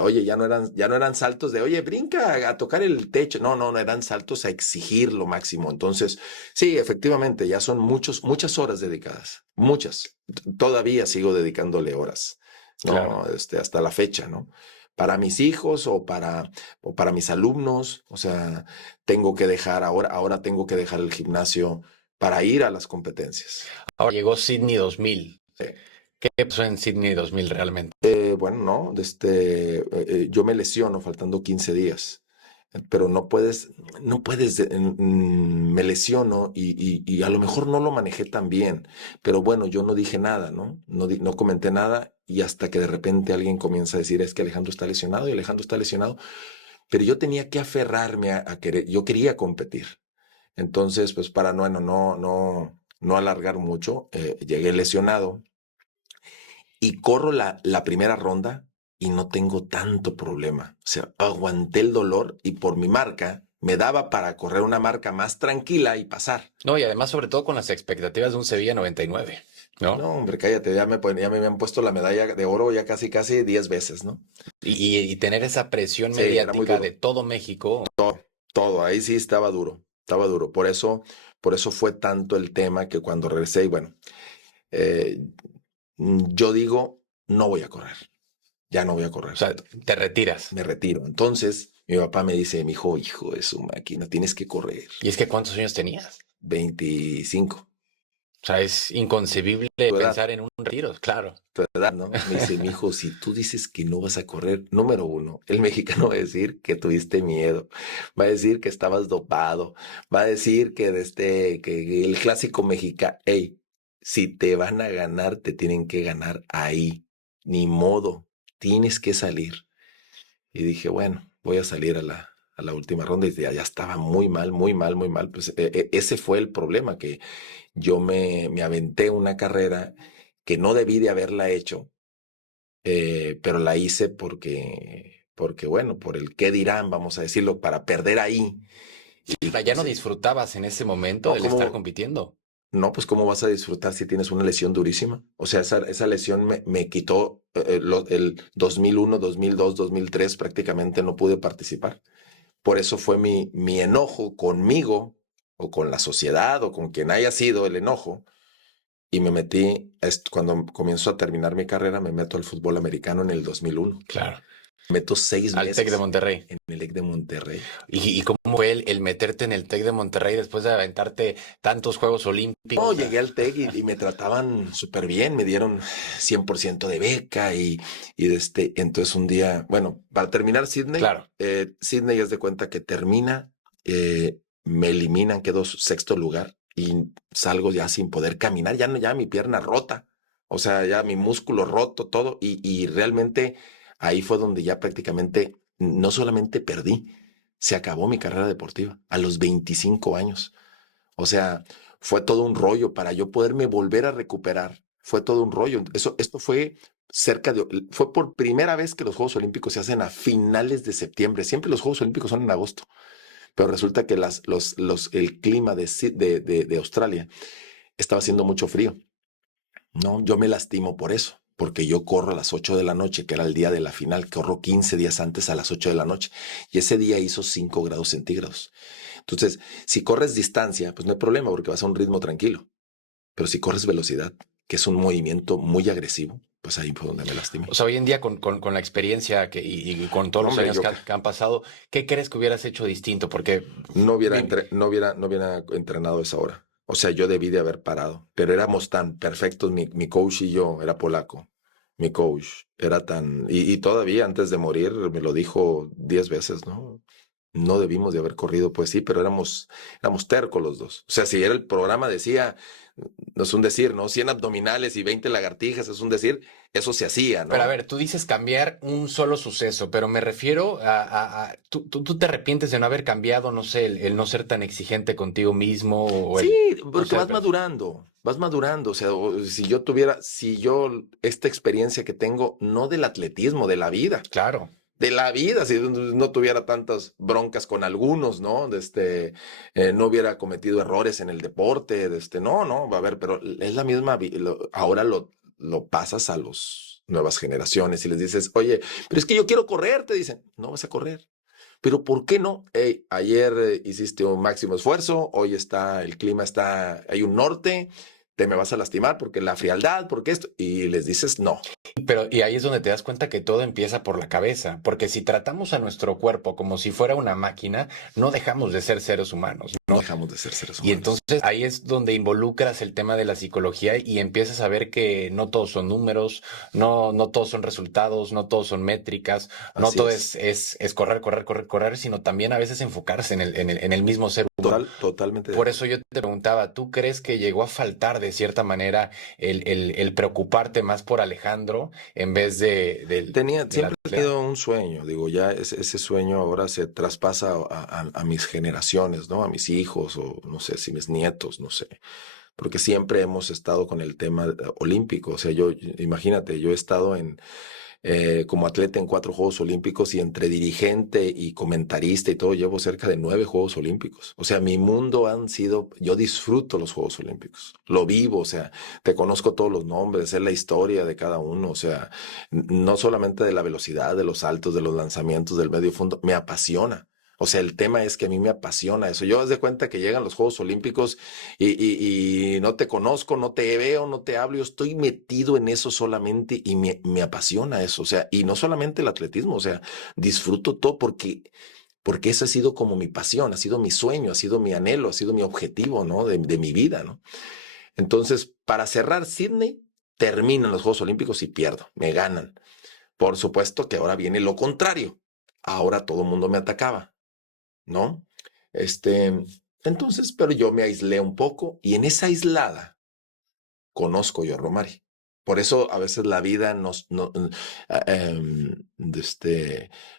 Oye, ya no eran saltos de, oye, brinca a tocar el techo. No, no, no eran saltos a exigir lo máximo. Entonces, sí, efectivamente, ya son muchas horas dedicadas, muchas. Todavía sigo dedicándole horas, Claro. ¿no? Hasta la fecha, ¿no? Para mis hijos o para mis alumnos, o sea, ahora tengo que dejar el gimnasio para ir a las competencias. Ahora llegó Sydney 2000. Eh, ¿Qué pasó en Sydney 2000 realmente? bueno, no, yo me lesiono faltando 15 días, pero no puedes, me lesiono y a lo mejor no lo manejé tan bien, pero bueno, yo no dije nada, ¿no? No comenté nada y hasta que de repente alguien comienza a decir, es que Alejandro está lesionado y Alejandro está lesionado, pero yo tenía que aferrarme a querer, yo quería competir. Entonces, pues para no alargar mucho, llegué lesionado y corro la primera ronda y no tengo tanto problema. O sea, aguanté el dolor y por mi marca me daba para correr una marca más tranquila y pasar. No, y además, sobre todo con las expectativas de un Sevilla 99, ¿no? No, hombre, cállate, ya me habían puesto la medalla de oro ya casi, casi 10 veces, ¿no? Y tener esa presión Sí, era muy mediática duro. de todo México. Todo, ahí sí estaba duro, estaba duro. Por eso fue tanto el tema que cuando regresé, y bueno, yo digo, no voy a correr. ya no voy a correr. O sea, te retiras. Me retiro. Entonces, mi papá me dice, hijo de su máquina, tienes que correr. Y es que ¿cuántos años tenías? 25. O sea, es inconcebible Tu edad. pensar en un retiro, claro. Tu edad, ¿no? Me dice, hijo, si tú dices que no vas a correr, número uno, el mexicano va a decir que tuviste miedo, va a decir que estabas dopado, va a decir que el clásico mexicano, hey, si te van a ganar, te tienen que ganar ahí, ni modo, tienes que salir. Y dije, bueno, voy a salir a la última ronda y ya estaba muy mal, muy mal, muy mal. Pues ese fue el problema, que yo me aventé una carrera que no debí de haberla hecho, pero la hice porque, bueno, por el qué dirán, vamos a decirlo, para perder ahí. Y O sea, ¿ya no pues, disfrutabas en ese momento no, el estar compitiendo? no, pues cómo vas a disfrutar si tienes una lesión durísima. O sea, esa lesión me quitó el 2001, 2002, 2003, prácticamente no pude participar. Por eso fue mi enojo conmigo o con la sociedad o con quien haya sido el enojo. Y me metí, cuando comienzo a terminar mi carrera, me meto al fútbol americano en el 2001. Claro. Meto 6 Al TEC de meses Monterrey. en el TEC de Monterrey. ¿Y cómo fue el meterte en el TEC de Monterrey después de aventarte tantos Juegos No, Olímpicos? llegué al TEC y me trataban súper bien, me dieron 100% de beca entonces un día, bueno, para terminar Sydney, Claro. Sydney es de cuenta que termina, me eliminan, quedo sexto lugar y salgo ya sin poder caminar, ya mi pierna rota, o sea, ya mi músculo roto, todo, y realmente ahí fue donde ya prácticamente no solamente perdí, se acabó mi carrera deportiva a los 25 años. O sea, fue todo un rollo para yo poderme volver a recuperar. Fue todo un rollo. Esto fue fue por primera vez que los Juegos Olímpicos se hacen a finales de septiembre. Siempre los Juegos Olímpicos son en agosto, pero resulta que el clima de Australia estaba haciendo mucho frío. No, yo me lastimo por eso, porque yo corro a las 8 de la noche, que era el día de la final, corro 15 días antes a las 8 de la noche, y ese día hizo 5 grados centígrados. Entonces, si corres distancia, pues no hay problema, porque vas a un ritmo tranquilo, pero si corres velocidad, que es un movimiento muy agresivo, pues ahí fue donde me lastimé. O sea, hoy en día con la experiencia y con todos los Hombre, años que han pasado, ¿qué crees que hubieras hecho distinto? Porque no hubiera, mi- no hubiera entrenado esa hora. O sea, yo debí de haber parado, pero éramos tan perfectos, mi coach y yo, era polaco, mi coach era tan, y todavía antes de morir me lo dijo 10 veces, ¿no? No debimos de haber corrido, pues sí, pero éramos tercos los dos. O sea, si era el programa decía, no es un decir, ¿no? 100 abdominales y 20 lagartijas, es un decir, eso se hacía, ¿no? Pero a ver, tú dices cambiar un solo suceso, pero me refiero ¿tú te arrepientes de no haber cambiado, no sé, el no ser tan exigente contigo mismo Sí, no porque sé, vas madurando, o sea, si yo esta experiencia que tengo, no del atletismo, claro. de la vida, si no tuviera tantas broncas con algunos, ¿no? No hubiera cometido errores en el deporte, no, va a ver, pero es la misma, ahora lo pasas a las nuevas generaciones y les dices, oye, pero es que yo quiero correr, te dicen, no vas a correr. Pero ¿por qué no? Hey, ayer hiciste un máximo esfuerzo, hoy el clima hay un norte, te me vas a lastimar porque la frialdad, porque esto, y les dices no. Pero y ahí es donde te das cuenta que todo empieza por la cabeza, porque si tratamos a nuestro cuerpo como si fuera una máquina, no dejamos de ser seres humanos, No ¿no? dejamos de ser seres Y humanos. entonces ahí es donde involucras el tema de la psicología y empiezas a ver que no todos son números, no todos son resultados, no todos son métricas, no Así todo es. es correr, correr, correr, correr, sino también a veces enfocarse en el mismo ser humano. Totalmente de Por acuerdo. eso yo te preguntaba, ¿tú crees que llegó a faltar de cierta manera el preocuparte más por Alejandro en vez del Siempre he atleta? tenido un sueño, digo, ya ese sueño ahora se traspasa a mis generaciones, ¿no? A mis hijos o no sé, si mis nietos, no sé, porque siempre hemos estado con el tema olímpico, o sea, imagínate, yo he estado como atleta en 4 Juegos Olímpicos y entre dirigente y comentarista y todo, llevo cerca de 9 Juegos Olímpicos. O sea, mi mundo yo disfruto los Juegos Olímpicos, lo vivo, o sea, te conozco todos los nombres, sé la historia de cada uno, o sea, no solamente de la velocidad, de los saltos, de los lanzamientos, del medio fondo, me apasiona. O sea, el tema es que a mí me apasiona eso. Yo haz de cuenta que llegan los Juegos Olímpicos y no te conozco, no te veo, no te hablo, yo estoy metido en eso solamente y me apasiona eso. O sea, y no solamente el atletismo, o sea, disfruto todo porque esa ha sido como mi pasión, ha sido mi sueño, ha sido mi anhelo, ha sido mi objetivo, ¿no? De mi vida, ¿no? Entonces, para cerrar Sydney, terminan los Juegos Olímpicos y pierdo, me ganan. Por supuesto que ahora viene lo contrario. Ahora todo el mundo me atacaba, ¿no? Entonces, pero yo me aislé un poco y en esa aislada conozco yo a Romari. Por eso a veces la vida ah, em,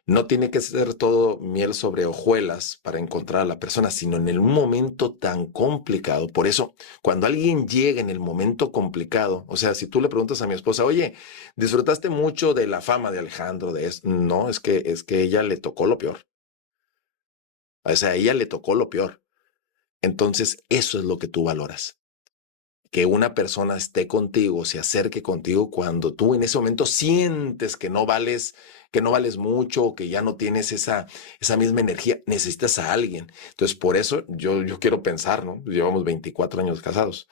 no tiene que ser todo miel sobre hojuelas para encontrar a la persona, sino en un momento tan complicado. Por eso, cuando alguien llega en el momento complicado, o sea, si tú le preguntas a mi esposa, oye, ¿disfrutaste mucho de la fama de Alejandro? No, es que ella le tocó lo peor. O sea, a ella le tocó lo peor. Entonces, eso es lo que tú valoras. Que una persona esté contigo, se acerque contigo cuando tú en ese momento sientes que no vales mucho, o que ya no tienes esa misma energía, necesitas a alguien. Entonces, por eso yo quiero pensar, ¿no? Llevamos 24 años casados.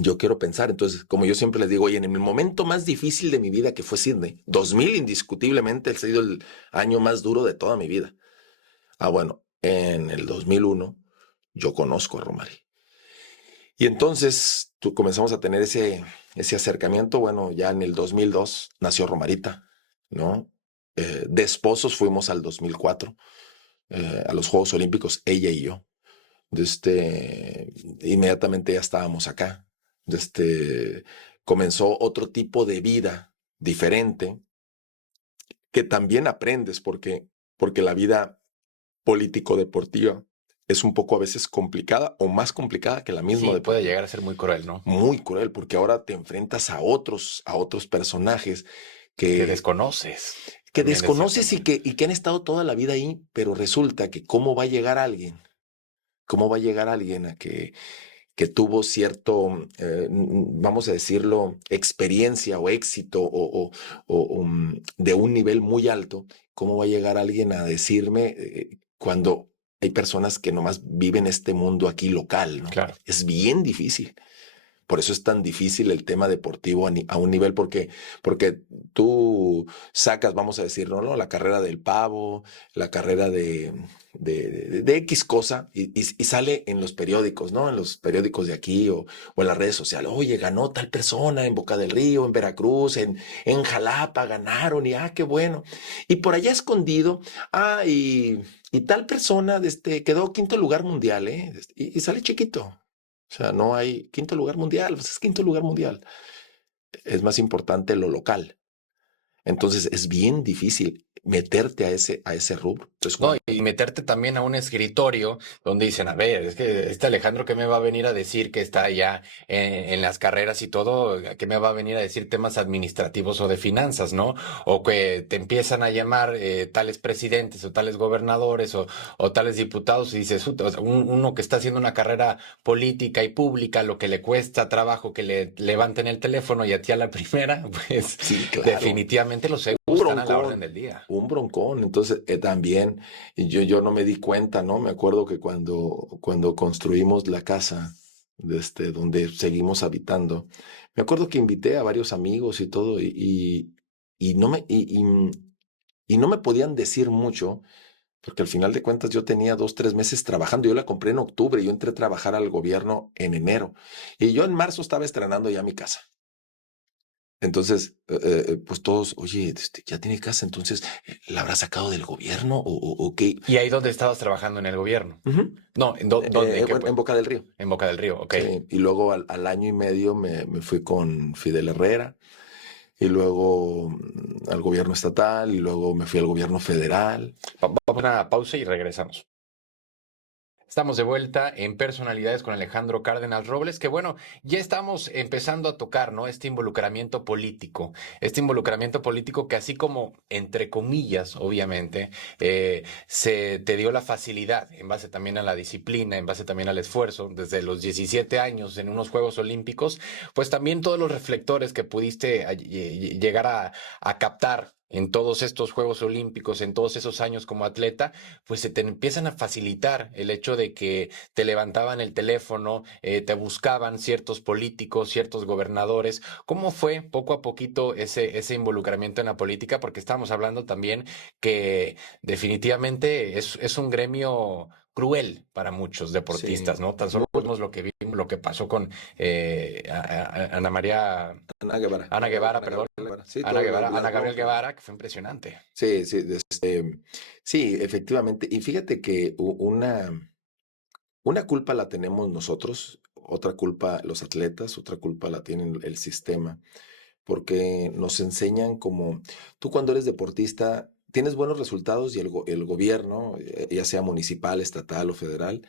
Yo quiero pensar, entonces, como yo siempre les digo, oye, en el momento más difícil de mi vida, que fue Sydney, 2000 indiscutiblemente ha sido el año más duro de toda mi vida. Bueno, en el 2001 yo conozco a Romari. Y entonces comenzamos a tener ese acercamiento. Bueno, ya en el 2002 nació Romarita, ¿no? De esposos fuimos al 2004, a los Juegos Olímpicos, ella y yo. Inmediatamente ya estábamos acá. Comenzó otro tipo de vida diferente que también aprendes porque la vida político-deportiva es un poco a veces complicada o más complicada que la misma Sí, puede deportiva. llegar a ser muy cruel, ¿no? Muy cruel, porque ahora te enfrentas a otros personajes Que que, desconoces, que también de cierta desconoces y manera. que han estado toda la vida ahí, pero resulta que cómo va a llegar alguien a que tuvo cierto, vamos a decirlo, experiencia o éxito de un nivel muy alto, cómo va a llegar alguien a decirme cuando hay personas que nomás viven este mundo aquí local, ¿no? Claro. Es bien difícil. Por eso es tan difícil el tema deportivo a un nivel, porque tú sacas, vamos a decir, ¿no? La carrera del pavo, la carrera de X cosa, y sale en los periódicos, ¿no? En los periódicos de aquí o en las redes sociales. Oye, ganó tal persona en Boca del Río, en Veracruz, en Jalapa, ganaron, y qué bueno. Y por allá escondido, y tal persona quedó quinto lugar mundial, ¿eh? Y sale chiquito. O sea, no hay quinto lugar mundial, pues es quinto lugar mundial. Es más importante lo local. Entonces es bien difícil meterte a ese rubro. Entonces, No, y meterte también a un escritorio donde dicen, a ver, es que este Alejandro, ¿qué me va a venir a decir que está allá en las carreras y todo? ¿Qué me va a venir a decir temas administrativos o de finanzas, no? O que te empiezan a llamar tales presidentes o tales gobernadores o tales diputados y dices, o sea, uno que está haciendo una carrera política y pública, lo que le cuesta trabajo que le levanten el teléfono y a ti a la primera, pues sí, claro, definitivamente los egos un están a la orden broncón, del día. un broncón. Entonces también yo no me di cuenta, ¿no? Me acuerdo que cuando construimos la casa donde seguimos habitando, me acuerdo que invité a varios amigos y todo, y no y no me podían decir mucho. Porque al final de cuentas yo tenía 2, 3 meses trabajando. Yo la compré en octubre, yo entré a trabajar al gobierno en enero. Y yo en marzo estaba estrenando ya mi casa. Entonces, pues todos, oye, ya tiene casa, entonces, ¿la habrá sacado del gobierno o qué? ¿Y ahí dónde estabas trabajando en el gobierno? Ujú. No, ¿dónde? ¿En qué Bueno, en Boca del Río. En Boca del Río, ok. Sí, y luego al año y medio me fui con Fidel Herrera, y luego al gobierno estatal, y luego me fui al gobierno federal. Vamos a una pausa y regresamos. Estamos de vuelta en Personalidades con Alejandro Cárdenas Robles, que bueno, ya estamos empezando a tocar, ¿no? Este involucramiento político que así como, entre comillas, obviamente, se te dio la facilidad, en base también a la disciplina, en base también al esfuerzo, desde los 17 años en unos Juegos Olímpicos, pues también todos los reflectores que pudiste llegar a captar en todos estos Juegos Olímpicos, en todos esos años como atleta, pues se te empiezan a facilitar el hecho de que te levantaban el teléfono, te buscaban ciertos políticos, ciertos gobernadores. ¿Cómo fue poco a poquito ese involucramiento en la política? Porque estamos hablando también que definitivamente es un gremio cruel para muchos deportistas, Sí, ¿no? Tan solo vimos lo que vimos, lo que pasó con Ana María, Ana Guevara, Ana Guevara, perdón. Guevara. Sí, Ana todas Guevara, las Ana Gabriel broncas. Guevara, que fue impresionante. Sí, sí, sí, efectivamente. Y fíjate que una culpa la tenemos nosotros, otra culpa los atletas, otra culpa la tienen el sistema, porque nos enseñan como tú cuando eres deportista tienes buenos resultados y el gobierno, ya sea municipal, estatal o federal,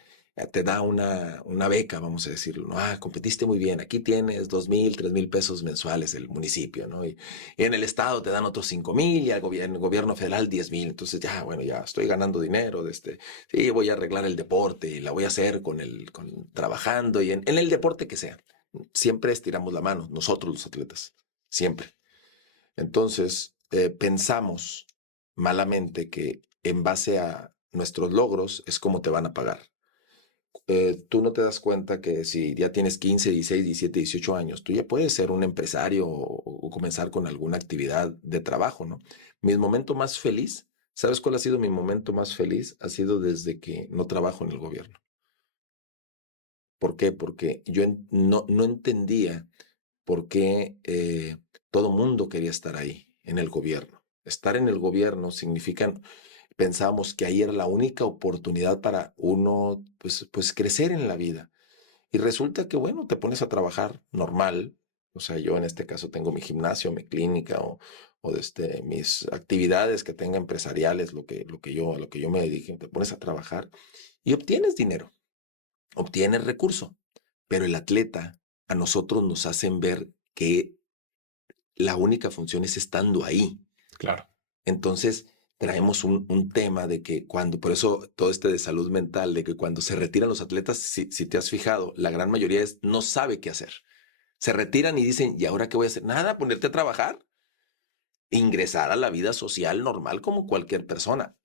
te da una beca, vamos a decirlo, ¿no? Ah, competiste muy bien, aquí tienes 2,000, 3,000 pesos mensuales el municipio, ¿no? Y en el estado te dan otros 5,000 y en el gobierno federal 10,000. Entonces ya, bueno, ya estoy ganando dinero sí, voy a arreglar el deporte y la voy a hacer trabajando y en el deporte que sea. Siempre estiramos la mano, nosotros los atletas. Siempre. Entonces, pensamos malamente que en base a nuestros logros es como te van a pagar. Tú no te das cuenta que si ya tienes 15, 16, 17, 18 años, tú ya puedes ser un empresario o comenzar con alguna actividad de trabajo, ¿no? Mi momento más feliz, ¿sabes cuál ha sido mi momento más feliz? Ha sido desde que no trabajo en el gobierno. ¿Por qué? Porque yo no entendía por qué todo mundo quería estar ahí, en el gobierno. Estar en el gobierno significa, pensábamos que ahí era la única oportunidad para uno, pues crecer en la vida. Y resulta que, bueno, te pones a trabajar normal. O sea, yo en este caso tengo mi gimnasio, mi clínica o mis actividades que tenga empresariales, a lo que yo me dedique, te pones a trabajar y obtienes dinero, obtienes recurso. Pero el atleta, a nosotros nos hacen ver que la única función es estando ahí. Claro. Entonces, traemos un tema de que por eso todo de salud mental, de que cuando se retiran los atletas, si te has fijado, la gran mayoría no sabe qué hacer. Se retiran y dicen, ¿y ahora qué voy a hacer? Nada, ponerte a trabajar, ingresar a la vida social normal como cualquier persona.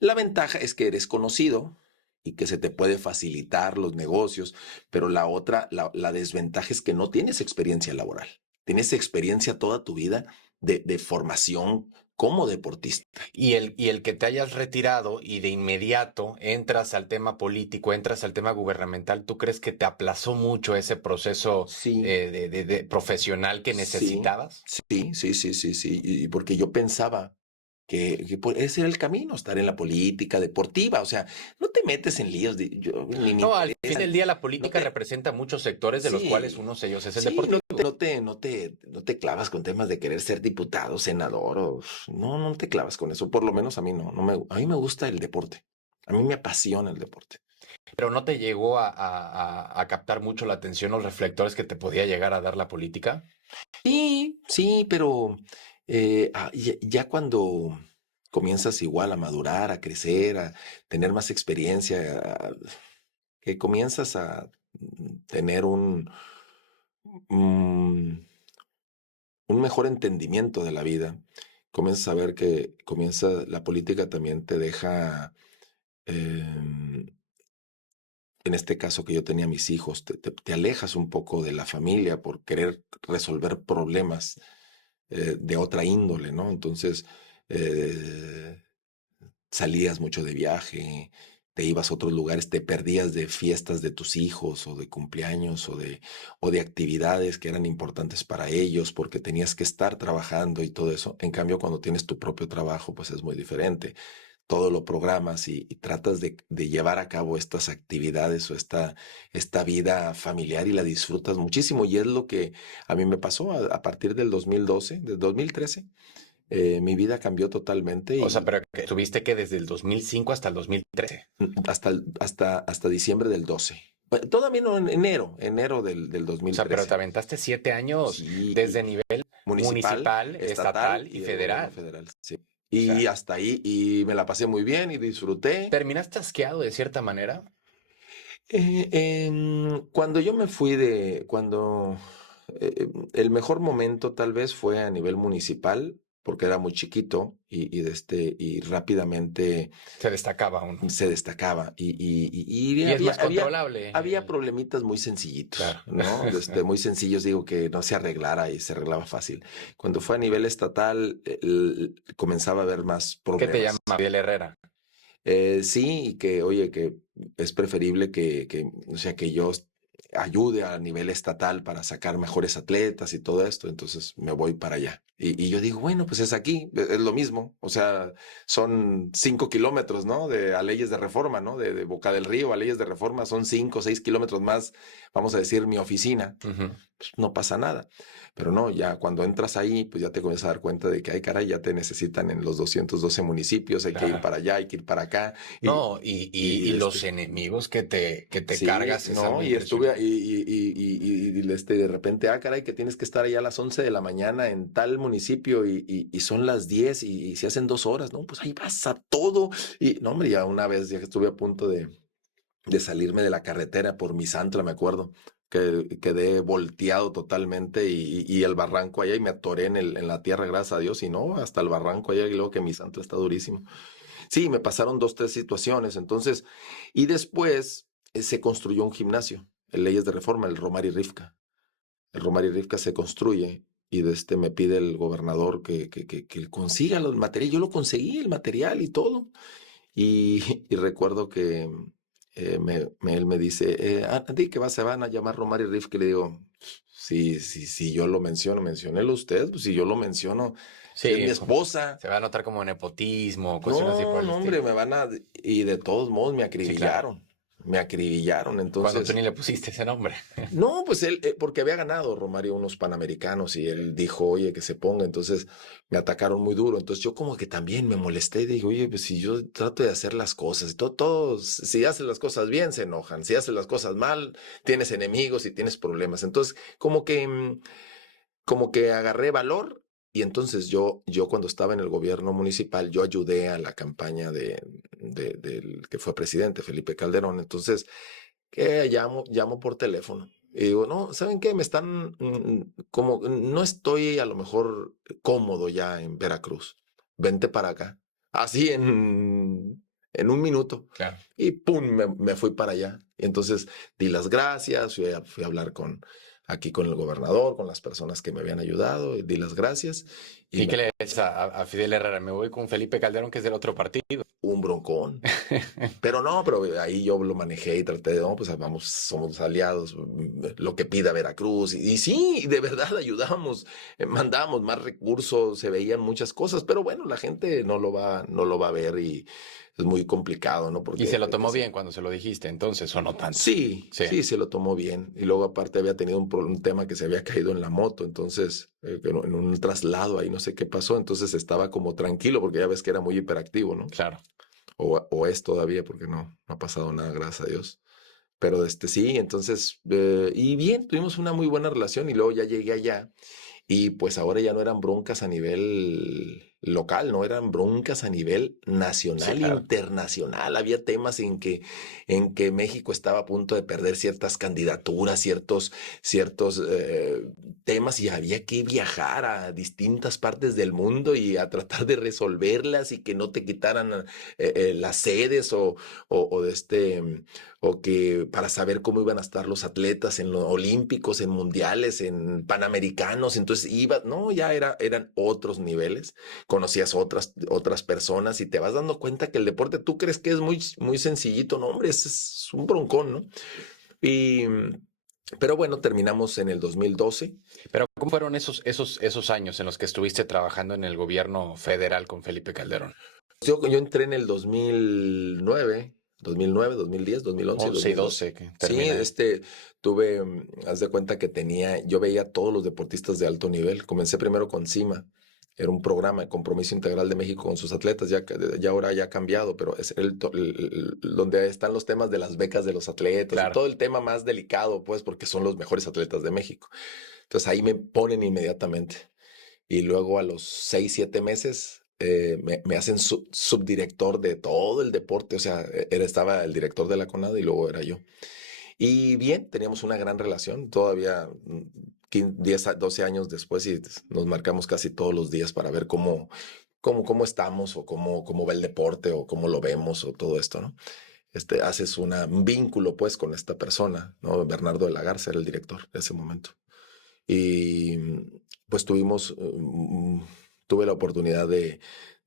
La ventaja es que eres conocido y que se te puede facilitar los negocios, pero la desventaja es que no tienes experiencia laboral. Tienes experiencia toda tu vida de formación como deportista. Y el que te hayas retirado y de inmediato entras al tema político, entras al tema gubernamental, ¿tú crees que te aplazó mucho ese proceso Sí, de profesional que sí, necesitabas? sí, sí, sí, sí, sí. Y porque yo pensaba que ese era el camino, estar en la política deportiva. O sea, no te metes en líos, ni me No, al fin interesa. del día la No política te, representa muchos sectores de los cuales sí, uno de ellos es el sí, deportivo. no te clavas con temas de querer ser diputado, senador, no te clavas con eso. Por lo menos a mí a mí me gusta el deporte. A mí me apasiona el deporte. Pero ¿no te llegó a captar mucho la atención los reflectores que te podía llegar a dar la política? Sí, sí, pero ya cuando comienzas igual a madurar, a crecer, a tener más experiencia, que comienzas a tener mm, un mejor entendimiento de la vida, comienzas a ver que la política también te deja, em, en este caso que yo tenía mis hijos, te alejas un poco de la familia por querer resolver problemas de otra índole, ¿no? Entonces, eh, salías mucho de viaje, te ibas a otros lugares, te perdías de fiestas de tus hijos o de cumpleaños o de actividades que eran importantes para ellos porque tenías que estar trabajando y todo eso. En cambio, cuando tienes tu propio trabajo, pues es muy diferente. Todo lo programas y tratas de llevar a cabo estas actividades o esta vida familiar y la disfrutas muchísimo. Y es lo que a mí me pasó a partir del 2012, del 2013. Mi vida cambió totalmente O sea, y pero que tuviste que desde el 2005 hasta el 2013. hasta diciembre del 12. Todavía no, en enero del O sea, pero te 2013. aventaste 7 años Sí, desde nivel municipal, municipal, estatal estatal y y el gobierno federal. federal. Sí. O Y sea, hasta ahí, y me la pasé muy bien y disfruté. ¿terminaste asqueado de cierta manera? Cuando yo me fui cuando el mejor momento tal vez fue a nivel municipal, porque era muy chiquito y rápidamente Se destacaba uno. se destacaba. Y es más controlable. Había problemitas muy sencillitos, Claro. ¿no? Muy sencillos, digo, que no se arreglara y se arreglaba fácil. Cuando fue a nivel estatal, comenzaba a haber más ¿Qué te problemas. llama Miguel Herrera? Sí, y que, oye, que es preferible o sea, que yo ayude a nivel estatal para sacar mejores atletas y todo esto, entonces me voy para allá. Y yo digo, bueno, pues es aquí, es lo mismo, o sea, son 5 kilómetros, ¿no? A Leyes de Reforma, ¿no? De Boca del Río a Leyes de Reforma son 5 o 6 kilómetros más, vamos a decir, mi oficina. Pues no pasa nada. Pero no, ya cuando entras ahí, pues ya te comienzas a dar cuenta de que, ay, caray, ya te necesitan en los 212 municipios, hay que ir para allá, hay que ir para acá. No, y los enemigos que te Sí, cargas es algo no, y estuve, impresionante. de repente, caray, que tienes que estar allá a las 11 de la mañana en tal municipio y son las 10 y se hacen 2 horas, ¿no? Pues ahí vas a todo. Y no, hombre, ya una vez ya que estuve a punto de salirme de la carretera por Misantla, me acuerdo, que quedé volteado totalmente y el barranco allá y me atoré en la tierra, gracias a Dios, y no, hasta el barranco allá y luego que Misantla está durísimo. Sí, me pasaron 2, 3 situaciones, entonces, y después se construyó un gimnasio, en Leyes de Reforma, el Romari Rivka. El Romari Rivka se construye y me pide el gobernador que consiga los materiales. Yo lo conseguí, el material y todo. Y recuerdo que él me dice, di que se van a llamar Romari Rivka. Y le digo, sí, yo lo menciónelo usted, pues si yo lo menciono, si es mi Sí, esposa. se va a notar como nepotismo, cuestiones así por No, el no, hombre, estilo. y de todos modos Sí, claro. me acribillaron, Cuando tú entonces, ni le pusiste ese nombre. no, pues él, porque había ganado Romario unos Panamericanos y él dijo, oye, que se ponga, entonces me atacaron muy duro, entonces yo como que también me molesté y dije, oye, pues si yo trato de hacer las cosas, todos, si haces las cosas bien, se enojan, si haces las cosas mal, tienes enemigos y tienes problemas, entonces como que agarré valor y entonces yo cuando estaba en el gobierno municipal, yo ayudé a la campaña del que fue presidente, Felipe Calderón. Entonces, que llamo por teléfono y digo, no, ¿saben qué? Me están, como, no estoy a lo mejor cómodo ya en Veracruz. Vente para acá. Así en un minuto. Claro. Y pum, me fui para allá. Y entonces di las gracias, fui a hablar aquí con el gobernador, con las personas que me habían ayudado, y di las gracias y ¿Y qué le dices a Fidel Herrera? Me voy con Felipe Calderón, que es del otro partido. un broncón. Pero ahí yo lo manejé y traté de, no, pues vamos, somos aliados, lo que pida Veracruz. Y sí, de verdad ayudábamos, mandábamos más recursos, se veían muchas cosas, pero bueno, la gente no lo va a ver y es muy complicado, ¿no? Y Porque se lo tomó bien cuando se lo dijiste, entonces, o no tanto. sí, Sí. sí, se lo tomó bien. Y luego aparte había tenido un tema que se había caído en la moto, entonces en un traslado ahí no sé qué pasó, entonces estaba como tranquilo porque ya ves que era muy hiperactivo, ¿no? Claro. O es todavía porque no ha pasado nada, gracias a Dios. Pero sí, entonces, y bien, tuvimos una muy buena relación y luego ya llegué allá y pues ahora ya no eran broncas a nivel local, no eran broncas a nivel Sí, nacional e claro. internacional. Había temas en que México estaba a punto de perder ciertas candidaturas, ciertos temas y había que viajar a distintas partes del mundo y a tratar de resolverlas y que no te quitaran las sedes o o que para saber cómo iban a estar los atletas en los olímpicos, en mundiales, en panamericanos, entonces no, ya eran otros niveles, conocías otras personas y te vas dando cuenta que el deporte tú crees que es muy, muy sencillito, no, hombre, es un broncón, ¿no? Y, pero bueno, terminamos en el 2012. Pero ¿cómo fueron esos años en los que estuviste trabajando en el gobierno federal con Felipe Calderón? Yo entré en el 2009, 2010, 2011 y 11 y 2012. 12 que Sí, termina. tuve, haz de cuenta que yo veía a todos los deportistas de alto nivel. Comencé primero con CIMA, era un programa de compromiso integral de México con sus atletas, ya ahora ya ha cambiado, pero es donde están los temas de las becas de los atletas y Claro. todo el tema más delicado, pues, porque son los mejores atletas de México. Entonces ahí me ponen inmediatamente. Y luego a los 6, 7 meses me hacen subdirector de todo el deporte, o sea, estaba el director de la CONADE y luego era yo. Y bien, teníamos una gran relación, todavía 12 años después y nos marcamos casi todos los días para ver cómo estamos o cómo va el deporte o cómo lo vemos o todo esto, ¿no? Haces un vínculo pues con esta persona, ¿no? Bernardo de la Garza era el director de ese momento. Y pues tuve la oportunidad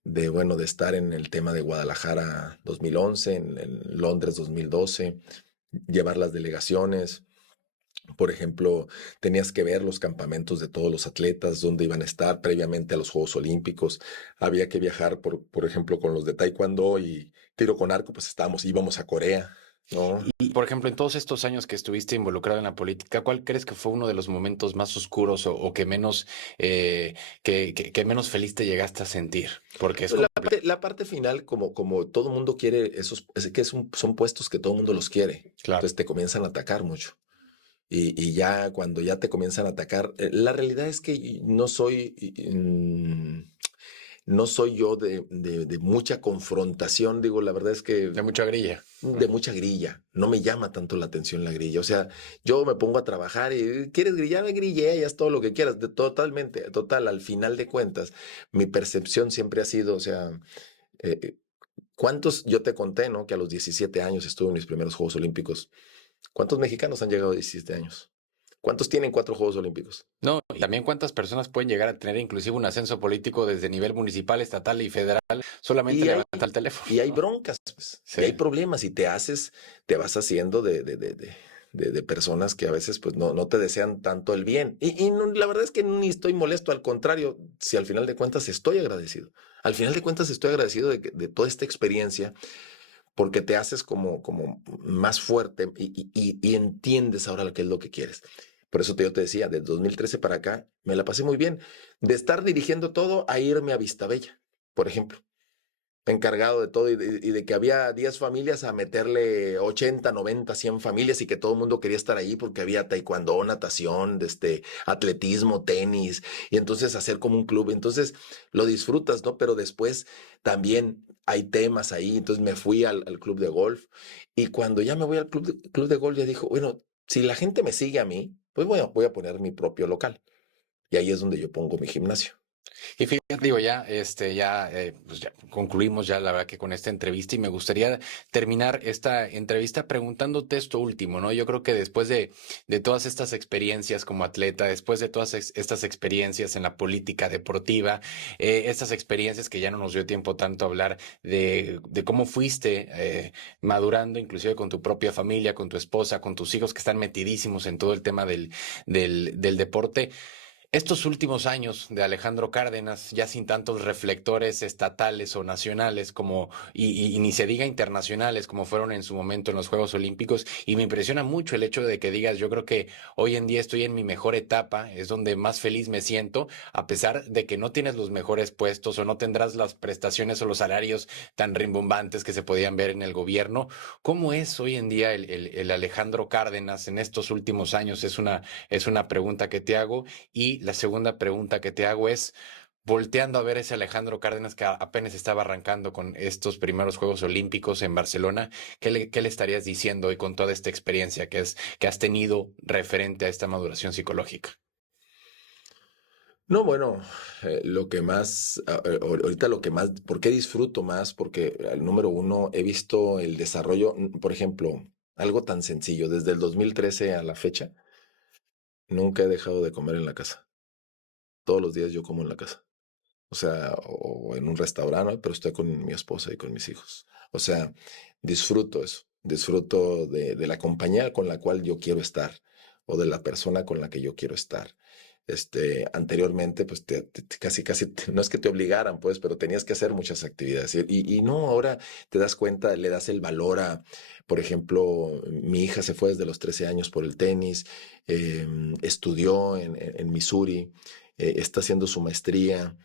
bueno, de estar en el tema de Guadalajara 2011, en Londres 2012, llevar las delegaciones. Por ejemplo, tenías que ver los campamentos de todos los atletas, dónde iban a estar previamente a los Juegos Olímpicos. Había que viajar, por ejemplo, con los de Taekwondo y tiro con arco, pues íbamos a Corea, ¿no? Y, por ejemplo, en todos estos años que estuviste involucrado en la política, ¿cuál crees que fue uno de los momentos más oscuros o que menos, que menos feliz te llegaste a sentir? Porque es La parte final, como todo mundo quiere, son puestos que todo mundo los quiere. claro. Entonces te comienzan a atacar mucho. Y ya cuando ya te comienzan a atacar, la realidad es que no soy yo de mucha confrontación, digo, la verdad es que De mucha grilla. de mucha grilla, no me llama tanto la atención la grilla, o sea, yo me pongo a trabajar y ¿quieres grillar? Grille, ya es todo lo que quieras, total, al final de cuentas, mi percepción siempre ha sido, o sea, yo te conté, ¿no? Que a los 17 años estuve en mis primeros Juegos Olímpicos. ¿Cuántos mexicanos han llegado a 17 años? ¿Cuántos tienen 4 Juegos Olímpicos? No, y también cuántas personas pueden llegar a tener inclusive un ascenso político desde nivel municipal, estatal y federal, solamente levantar el teléfono. Y hay broncas, pues, Sí. y hay problemas, y te vas haciendo de personas que a veces pues no te desean tanto el bien. Y la verdad es que ni estoy molesto, al contrario, si al final de cuentas estoy agradecido. Al final de cuentas estoy agradecido de toda esta experiencia, porque te haces como más fuerte y entiendes ahora qué es lo que quieres. Por eso yo te decía, del 2013 para acá, me la pasé muy bien. De estar dirigiendo todo a irme a Vistabella, por ejemplo, encargado de todo y de que había 10 familias a meterle 80, 90, 100 familias y que todo el mundo quería estar ahí porque había taekwondo, natación, atletismo, tenis, y entonces hacer como un club. Entonces lo disfrutas, ¿no? Pero después también hay temas ahí. Entonces me fui al club de golf, y cuando ya me voy al club de golf ya dijo, bueno, si la gente me sigue a mí, pues voy a poner mi propio local. Y ahí es donde yo pongo mi gimnasio. Y fíjate, digo, pues ya concluimos ya la verdad que con esta entrevista y me gustaría terminar esta entrevista preguntándote esto último, ¿no? Yo creo que después de todas estas experiencias como atleta, después de todas estas experiencias en la política deportiva, estas experiencias que ya no nos dio tiempo tanto a hablar de cómo fuiste madurando, inclusive con tu propia familia, con tu esposa, con tus hijos que están metidísimos en todo el tema del deporte. Estos últimos años de Alejandro Cárdenas, ya sin tantos reflectores estatales o nacionales como, y ni se diga internacionales como fueron en su momento en los Juegos Olímpicos, y me impresiona mucho el hecho de que digas, yo creo que hoy en día estoy en mi mejor etapa, es donde más feliz me siento, a pesar de que no tienes los mejores puestos o no tendrás las prestaciones o los salarios tan rimbombantes que se podían ver en el gobierno. ¿Cómo es hoy en día el Alejandro Cárdenas en estos últimos años? Es una pregunta que te hago. Y la segunda pregunta que te hago es, volteando a ver ese Alejandro Cárdenas que apenas estaba arrancando con estos primeros Juegos Olímpicos en Barcelona, ¿qué le estarías diciendo hoy con toda esta experiencia que has tenido referente a esta maduración psicológica? No, bueno, lo que más, ahorita lo que más, ¿por qué disfruto más? Porque al número uno he visto el desarrollo, por ejemplo, algo tan sencillo, desde el 2013 a la fecha, nunca he dejado de comer en la casa. Todos los días yo como en la casa. O sea, o en un restaurante, pero estoy con mi esposa y con mis hijos. O sea, disfruto eso, disfruto de la compañía con la cual yo quiero estar o de la persona con la que yo quiero estar. Anteriormente, pues casi, no es que te obligaran, pues, pero tenías que hacer muchas actividades. Y no, ahora te das cuenta, le das el valor por ejemplo, mi hija se fue desde los 13 años por el tenis, estudió en Missouri, está haciendo su maestría,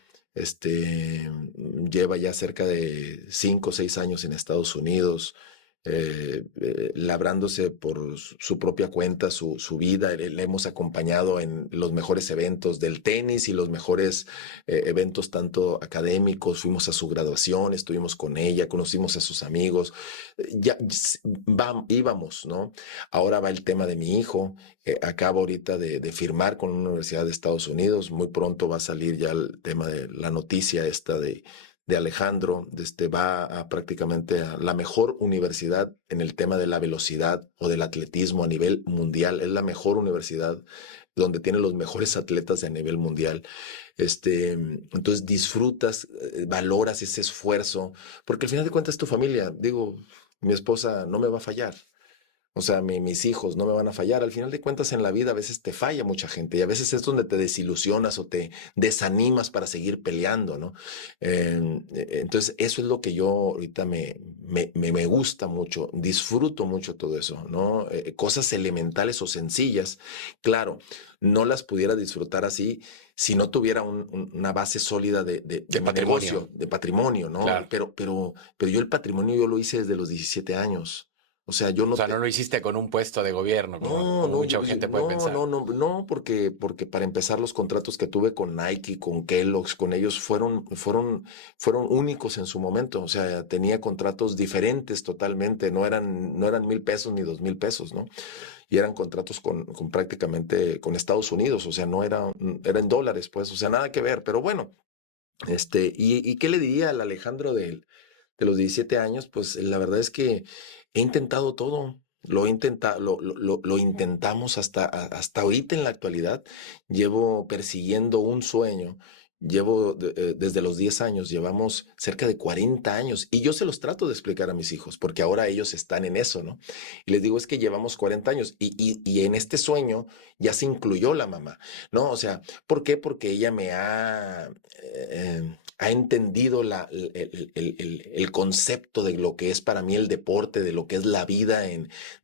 lleva ya cerca de 5 o 6 años en Estados Unidos. labrándose por su propia cuenta, su vida. Le hemos acompañado en los mejores eventos del tenis y los mejores eventos tanto académicos. Fuimos a su graduación, estuvimos con ella, conocimos a sus amigos, íbamos, ¿no? Ahora va el tema de mi hijo. Acabo ahorita de firmar con una universidad de Estados Unidos. Muy pronto va a salir ya el tema de la noticia esta de Alejandro, va a prácticamente a la mejor universidad en el tema de la velocidad o del atletismo a nivel mundial. Es la mejor universidad donde tiene los mejores atletas a nivel mundial. Entonces disfrutas, valoras ese esfuerzo, porque al final de cuentas es tu familia. Digo, mi esposa no me va a fallar. O sea, mis hijos no me van a fallar. Al final de cuentas, en la vida a veces te falla mucha gente y a veces es donde te desilusionas o te desanimas para seguir peleando, ¿no? Entonces, eso es lo que yo ahorita me gusta mucho, disfruto mucho todo eso, ¿no? Cosas elementales o sencillas, claro, no las pudiera disfrutar así si no tuviera una base sólida de mi patrimonio. negocio, de patrimonio, ¿no? Claro. Pero yo el patrimonio yo lo hice desde los 17 años. O sea, yo O no sea, no lo hiciste con un puesto de gobierno, como no, mucha gente puede pensar. no, porque para empezar los contratos que tuve con Nike, con Kellogg's, con ellos fueron únicos en su momento. O sea, tenía contratos diferentes totalmente, no eran 1,000 pesos ni 2,000 pesos, ¿no? Y eran contratos con prácticamente con Estados Unidos, o sea, no era en dólares, pues, o sea, nada que ver. Pero bueno, ¿y qué le diría al Alejandro de los 17 años? Pues la verdad es que he intentado todo. Lo intentamos hasta ahorita en la actualidad. Llevo persiguiendo un sueño. Desde los 10 años, llevamos cerca de 40 años y yo se los trato de explicar a mis hijos porque ahora ellos están en eso, ¿no? Y les digo, es que llevamos 40 años y en este sueño ya se incluyó la mamá, ¿no? O sea, ¿por qué? Porque ella ha entendido el concepto de lo que es para mí el deporte, de lo que es la vida,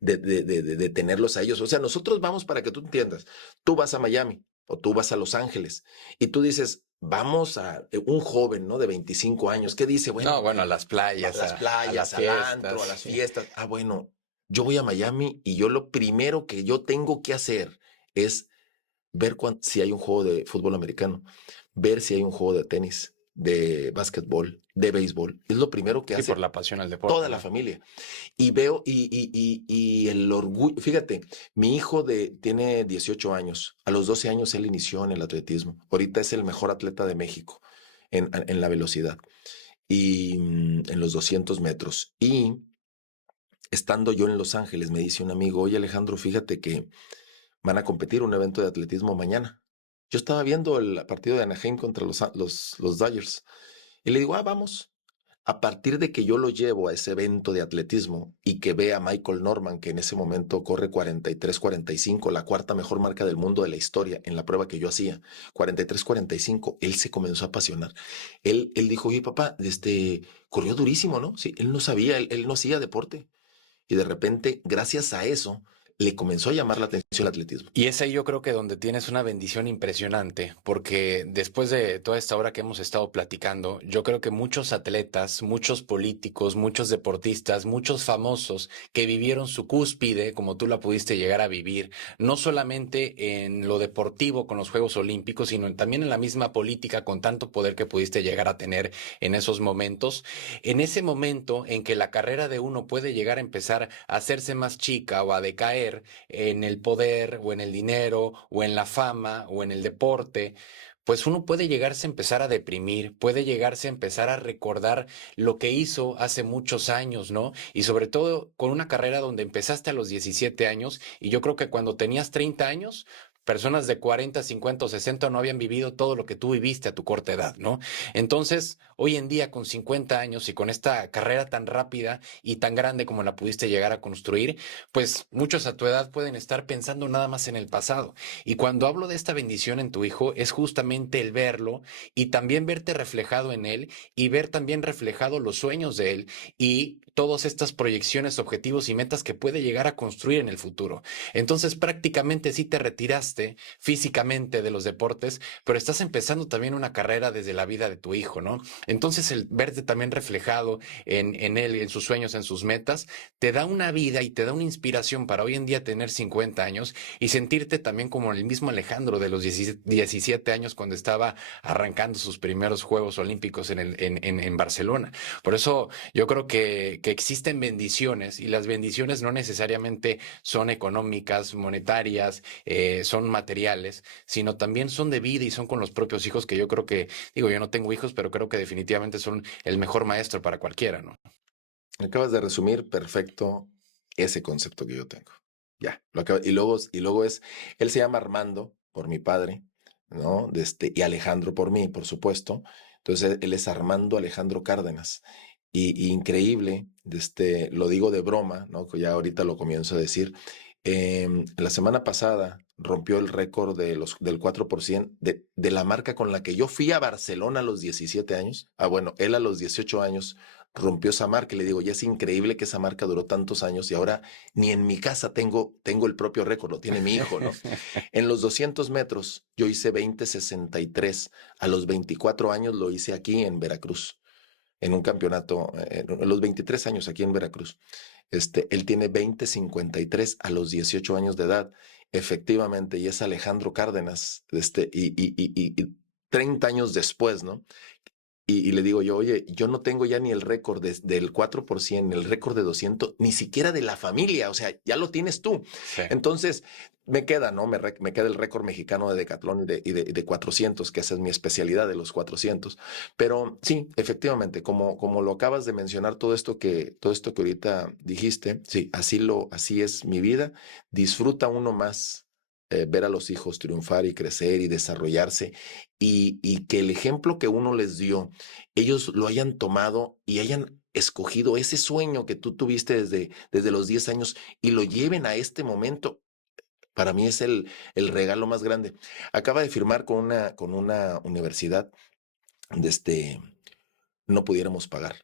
de tenerlos a ellos. O sea, nosotros vamos para que tú entiendas. Tú vas a Miami o tú vas a Los Ángeles y tú dices, vamos a un joven, ¿no? De 25 años, ¿qué dice? Bueno, No, bueno, a las a playas, las a playas, las al antro, a fiestas. las Sí. fiestas. Ah, bueno, yo voy a Miami y yo lo primero que yo tengo que hacer es ver si hay un juego de fútbol americano, ver si hay un juego de tenis, de básquetbol, de béisbol. Es lo primero que Sí, hace por la pasión al deporte, toda la ¿no? familia. Y veo, y el orgullo, fíjate, mi hijo tiene 18 años, a los 12 años él inició en el atletismo, ahorita es el mejor atleta de México en la velocidad y en los 200 metros. Y estando yo en Los Ángeles, me dice un amigo, oye Alejandro, fíjate que van a competir un evento de atletismo mañana. Yo estaba viendo el partido de Anaheim contra los Dodgers y le digo, vamos. A partir de que yo lo llevo a ese evento de atletismo y que ve a Michael Norman, que en ese momento corre 43-45, la cuarta mejor marca del mundo de la historia en la prueba que yo hacía, 43-45, él se comenzó a apasionar. Él dijo, oye papá, corrió durísimo, ¿no? Sí, él no sabía, él no hacía deporte. Y de repente, gracias a eso, le comenzó a llamar la atención el atletismo. Y es ahí yo creo que donde tienes una bendición impresionante, porque después de toda esta hora que hemos estado platicando, yo creo que muchos atletas, muchos políticos, muchos deportistas, muchos famosos que vivieron su cúspide, como tú la pudiste llegar a vivir, no solamente en lo deportivo con los Juegos Olímpicos, sino también en la misma política con tanto poder que pudiste llegar a tener en esos momentos. En ese momento en que la carrera de uno puede llegar a empezar a hacerse más chica o a decaer en el poder o en el dinero o en la fama o en el deporte, pues uno puede llegarse a empezar a deprimir, puede llegarse a empezar a recordar lo que hizo hace muchos años, ¿no? Y sobre todo con una carrera donde empezaste a los 17 años y yo creo que cuando tenías 30 años, personas de 40, 50 o 60 no habían vivido todo lo que tú viviste a tu corta edad, ¿no? Entonces, hoy en día con 50 años y con esta carrera tan rápida y tan grande como la pudiste llegar a construir, pues muchos a tu edad pueden estar pensando nada más en el pasado. Y cuando hablo de esta bendición en tu hijo, es justamente el verlo y también verte reflejado en él y ver también reflejado los sueños de él y todas estas proyecciones, objetivos y metas que puede llegar a construir en el futuro. Entonces prácticamente sí te retiraste físicamente de los deportes, pero estás empezando también una carrera desde la vida de tu hijo, ¿no? Entonces, el verte también reflejado en él, en sus sueños, en sus metas, te da una vida y te da una inspiración para hoy en día tener 50 años y sentirte también como el mismo Alejandro de los 17 años cuando estaba arrancando sus primeros Juegos Olímpicos en Barcelona. Por eso yo creo que existen bendiciones y las bendiciones no necesariamente son económicas, monetarias, son materiales, sino también son de vida y son con los propios hijos que yo creo que, digo, yo no tengo hijos, pero creo que definitivamente son el mejor maestro para cualquiera, ¿no? Acabas de resumir perfecto ese concepto que yo tengo. Ya, y luego él se llama Armando por mi padre, ¿no? Y Alejandro por mí, por supuesto. Entonces él es Armando Alejandro Cárdenas. Y increíble, lo digo de broma, ¿no? Que ya ahorita lo comienzo a decir. La semana pasada rompió el récord del 4% de la marca con la que yo fui a Barcelona a los 17 años. Ah, bueno, él a los 18 años rompió esa marca y le digo, ya es increíble que esa marca duró tantos años y ahora ni en mi casa tengo el propio récord, lo tiene mi hijo, ¿no? En los 200 metros yo hice 20:63. A los 24 años lo hice aquí en Veracruz, en un campeonato, en los 23 años aquí en Veracruz. Él tiene 20:53 a los 18 años de edad, efectivamente, y es Alejandro Cárdenas, y 30 años después, ¿no? Y le digo yo, oye, yo no tengo ya ni el récord del 4%, el récord de 200, ni siquiera de la familia, o sea, ya lo tienes tú. Sí. Entonces, me queda, ¿no? Me queda el récord mexicano de decatlón y de 400, que esa es mi especialidad de los 400. Pero sí, efectivamente, como lo acabas de mencionar, todo esto que ahorita dijiste, sí, así es mi vida. Disfruta uno más ver a los hijos triunfar y crecer y desarrollarse y que el ejemplo que uno les dio, ellos lo hayan tomado y hayan escogido ese sueño que tú tuviste desde los 10 años y lo lleven a este momento. Para mí es el regalo más grande. Acaba de firmar con una universidad de no pudiéramos pagar,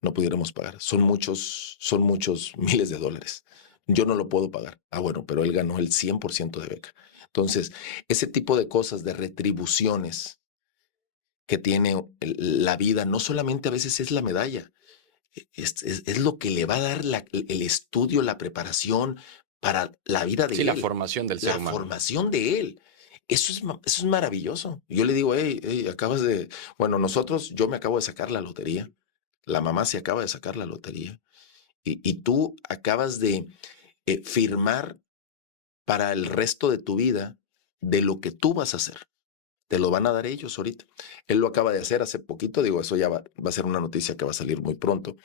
no pudiéramos pagar. Son muchos miles de dólares. Yo no lo puedo pagar. Ah, bueno, pero él ganó el 100% de beca. Entonces, ese tipo de cosas, de retribuciones que tiene la vida, no solamente a veces es la medalla, es lo que le va a dar el estudio, la preparación para la vida de Sí, la él, formación del ser la humano. formación de él. Eso es maravilloso. Yo le digo, hey, bueno, yo me acabo de sacar la lotería, la mamá se acaba de sacar la lotería y tú acabas de firmar para el resto de tu vida de lo que tú vas a hacer. Te lo van a dar ellos ahorita. Él lo acaba de hacer hace poquito, digo, eso ya va a ser una noticia que va a salir muy pronto,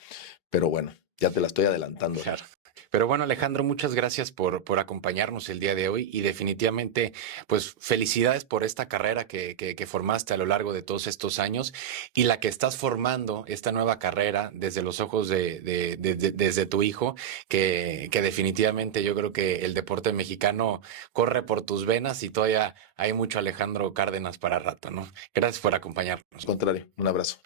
pero bueno, ya te la estoy adelantando. Claro. Pero bueno, Alejandro, muchas gracias por acompañarnos el día de hoy y definitivamente, pues felicidades por esta carrera que formaste a lo largo de todos estos años y la que estás formando, esta nueva carrera desde los ojos desde tu hijo, que definitivamente yo creo que el deporte mexicano corre por tus venas y todavía hay mucho Alejandro Cárdenas para rato, ¿no? Gracias por acompañarnos. Al contrario, un abrazo.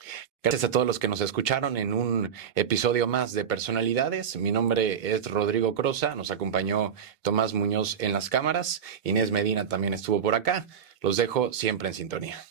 Gracias a todos los que nos escucharon en un episodio más de Personalidades. Mi nombre es Rodrigo Crosa, nos acompañó Tomás Muñoz en las cámaras, Inés Medina también estuvo por acá. Los dejo siempre en sintonía.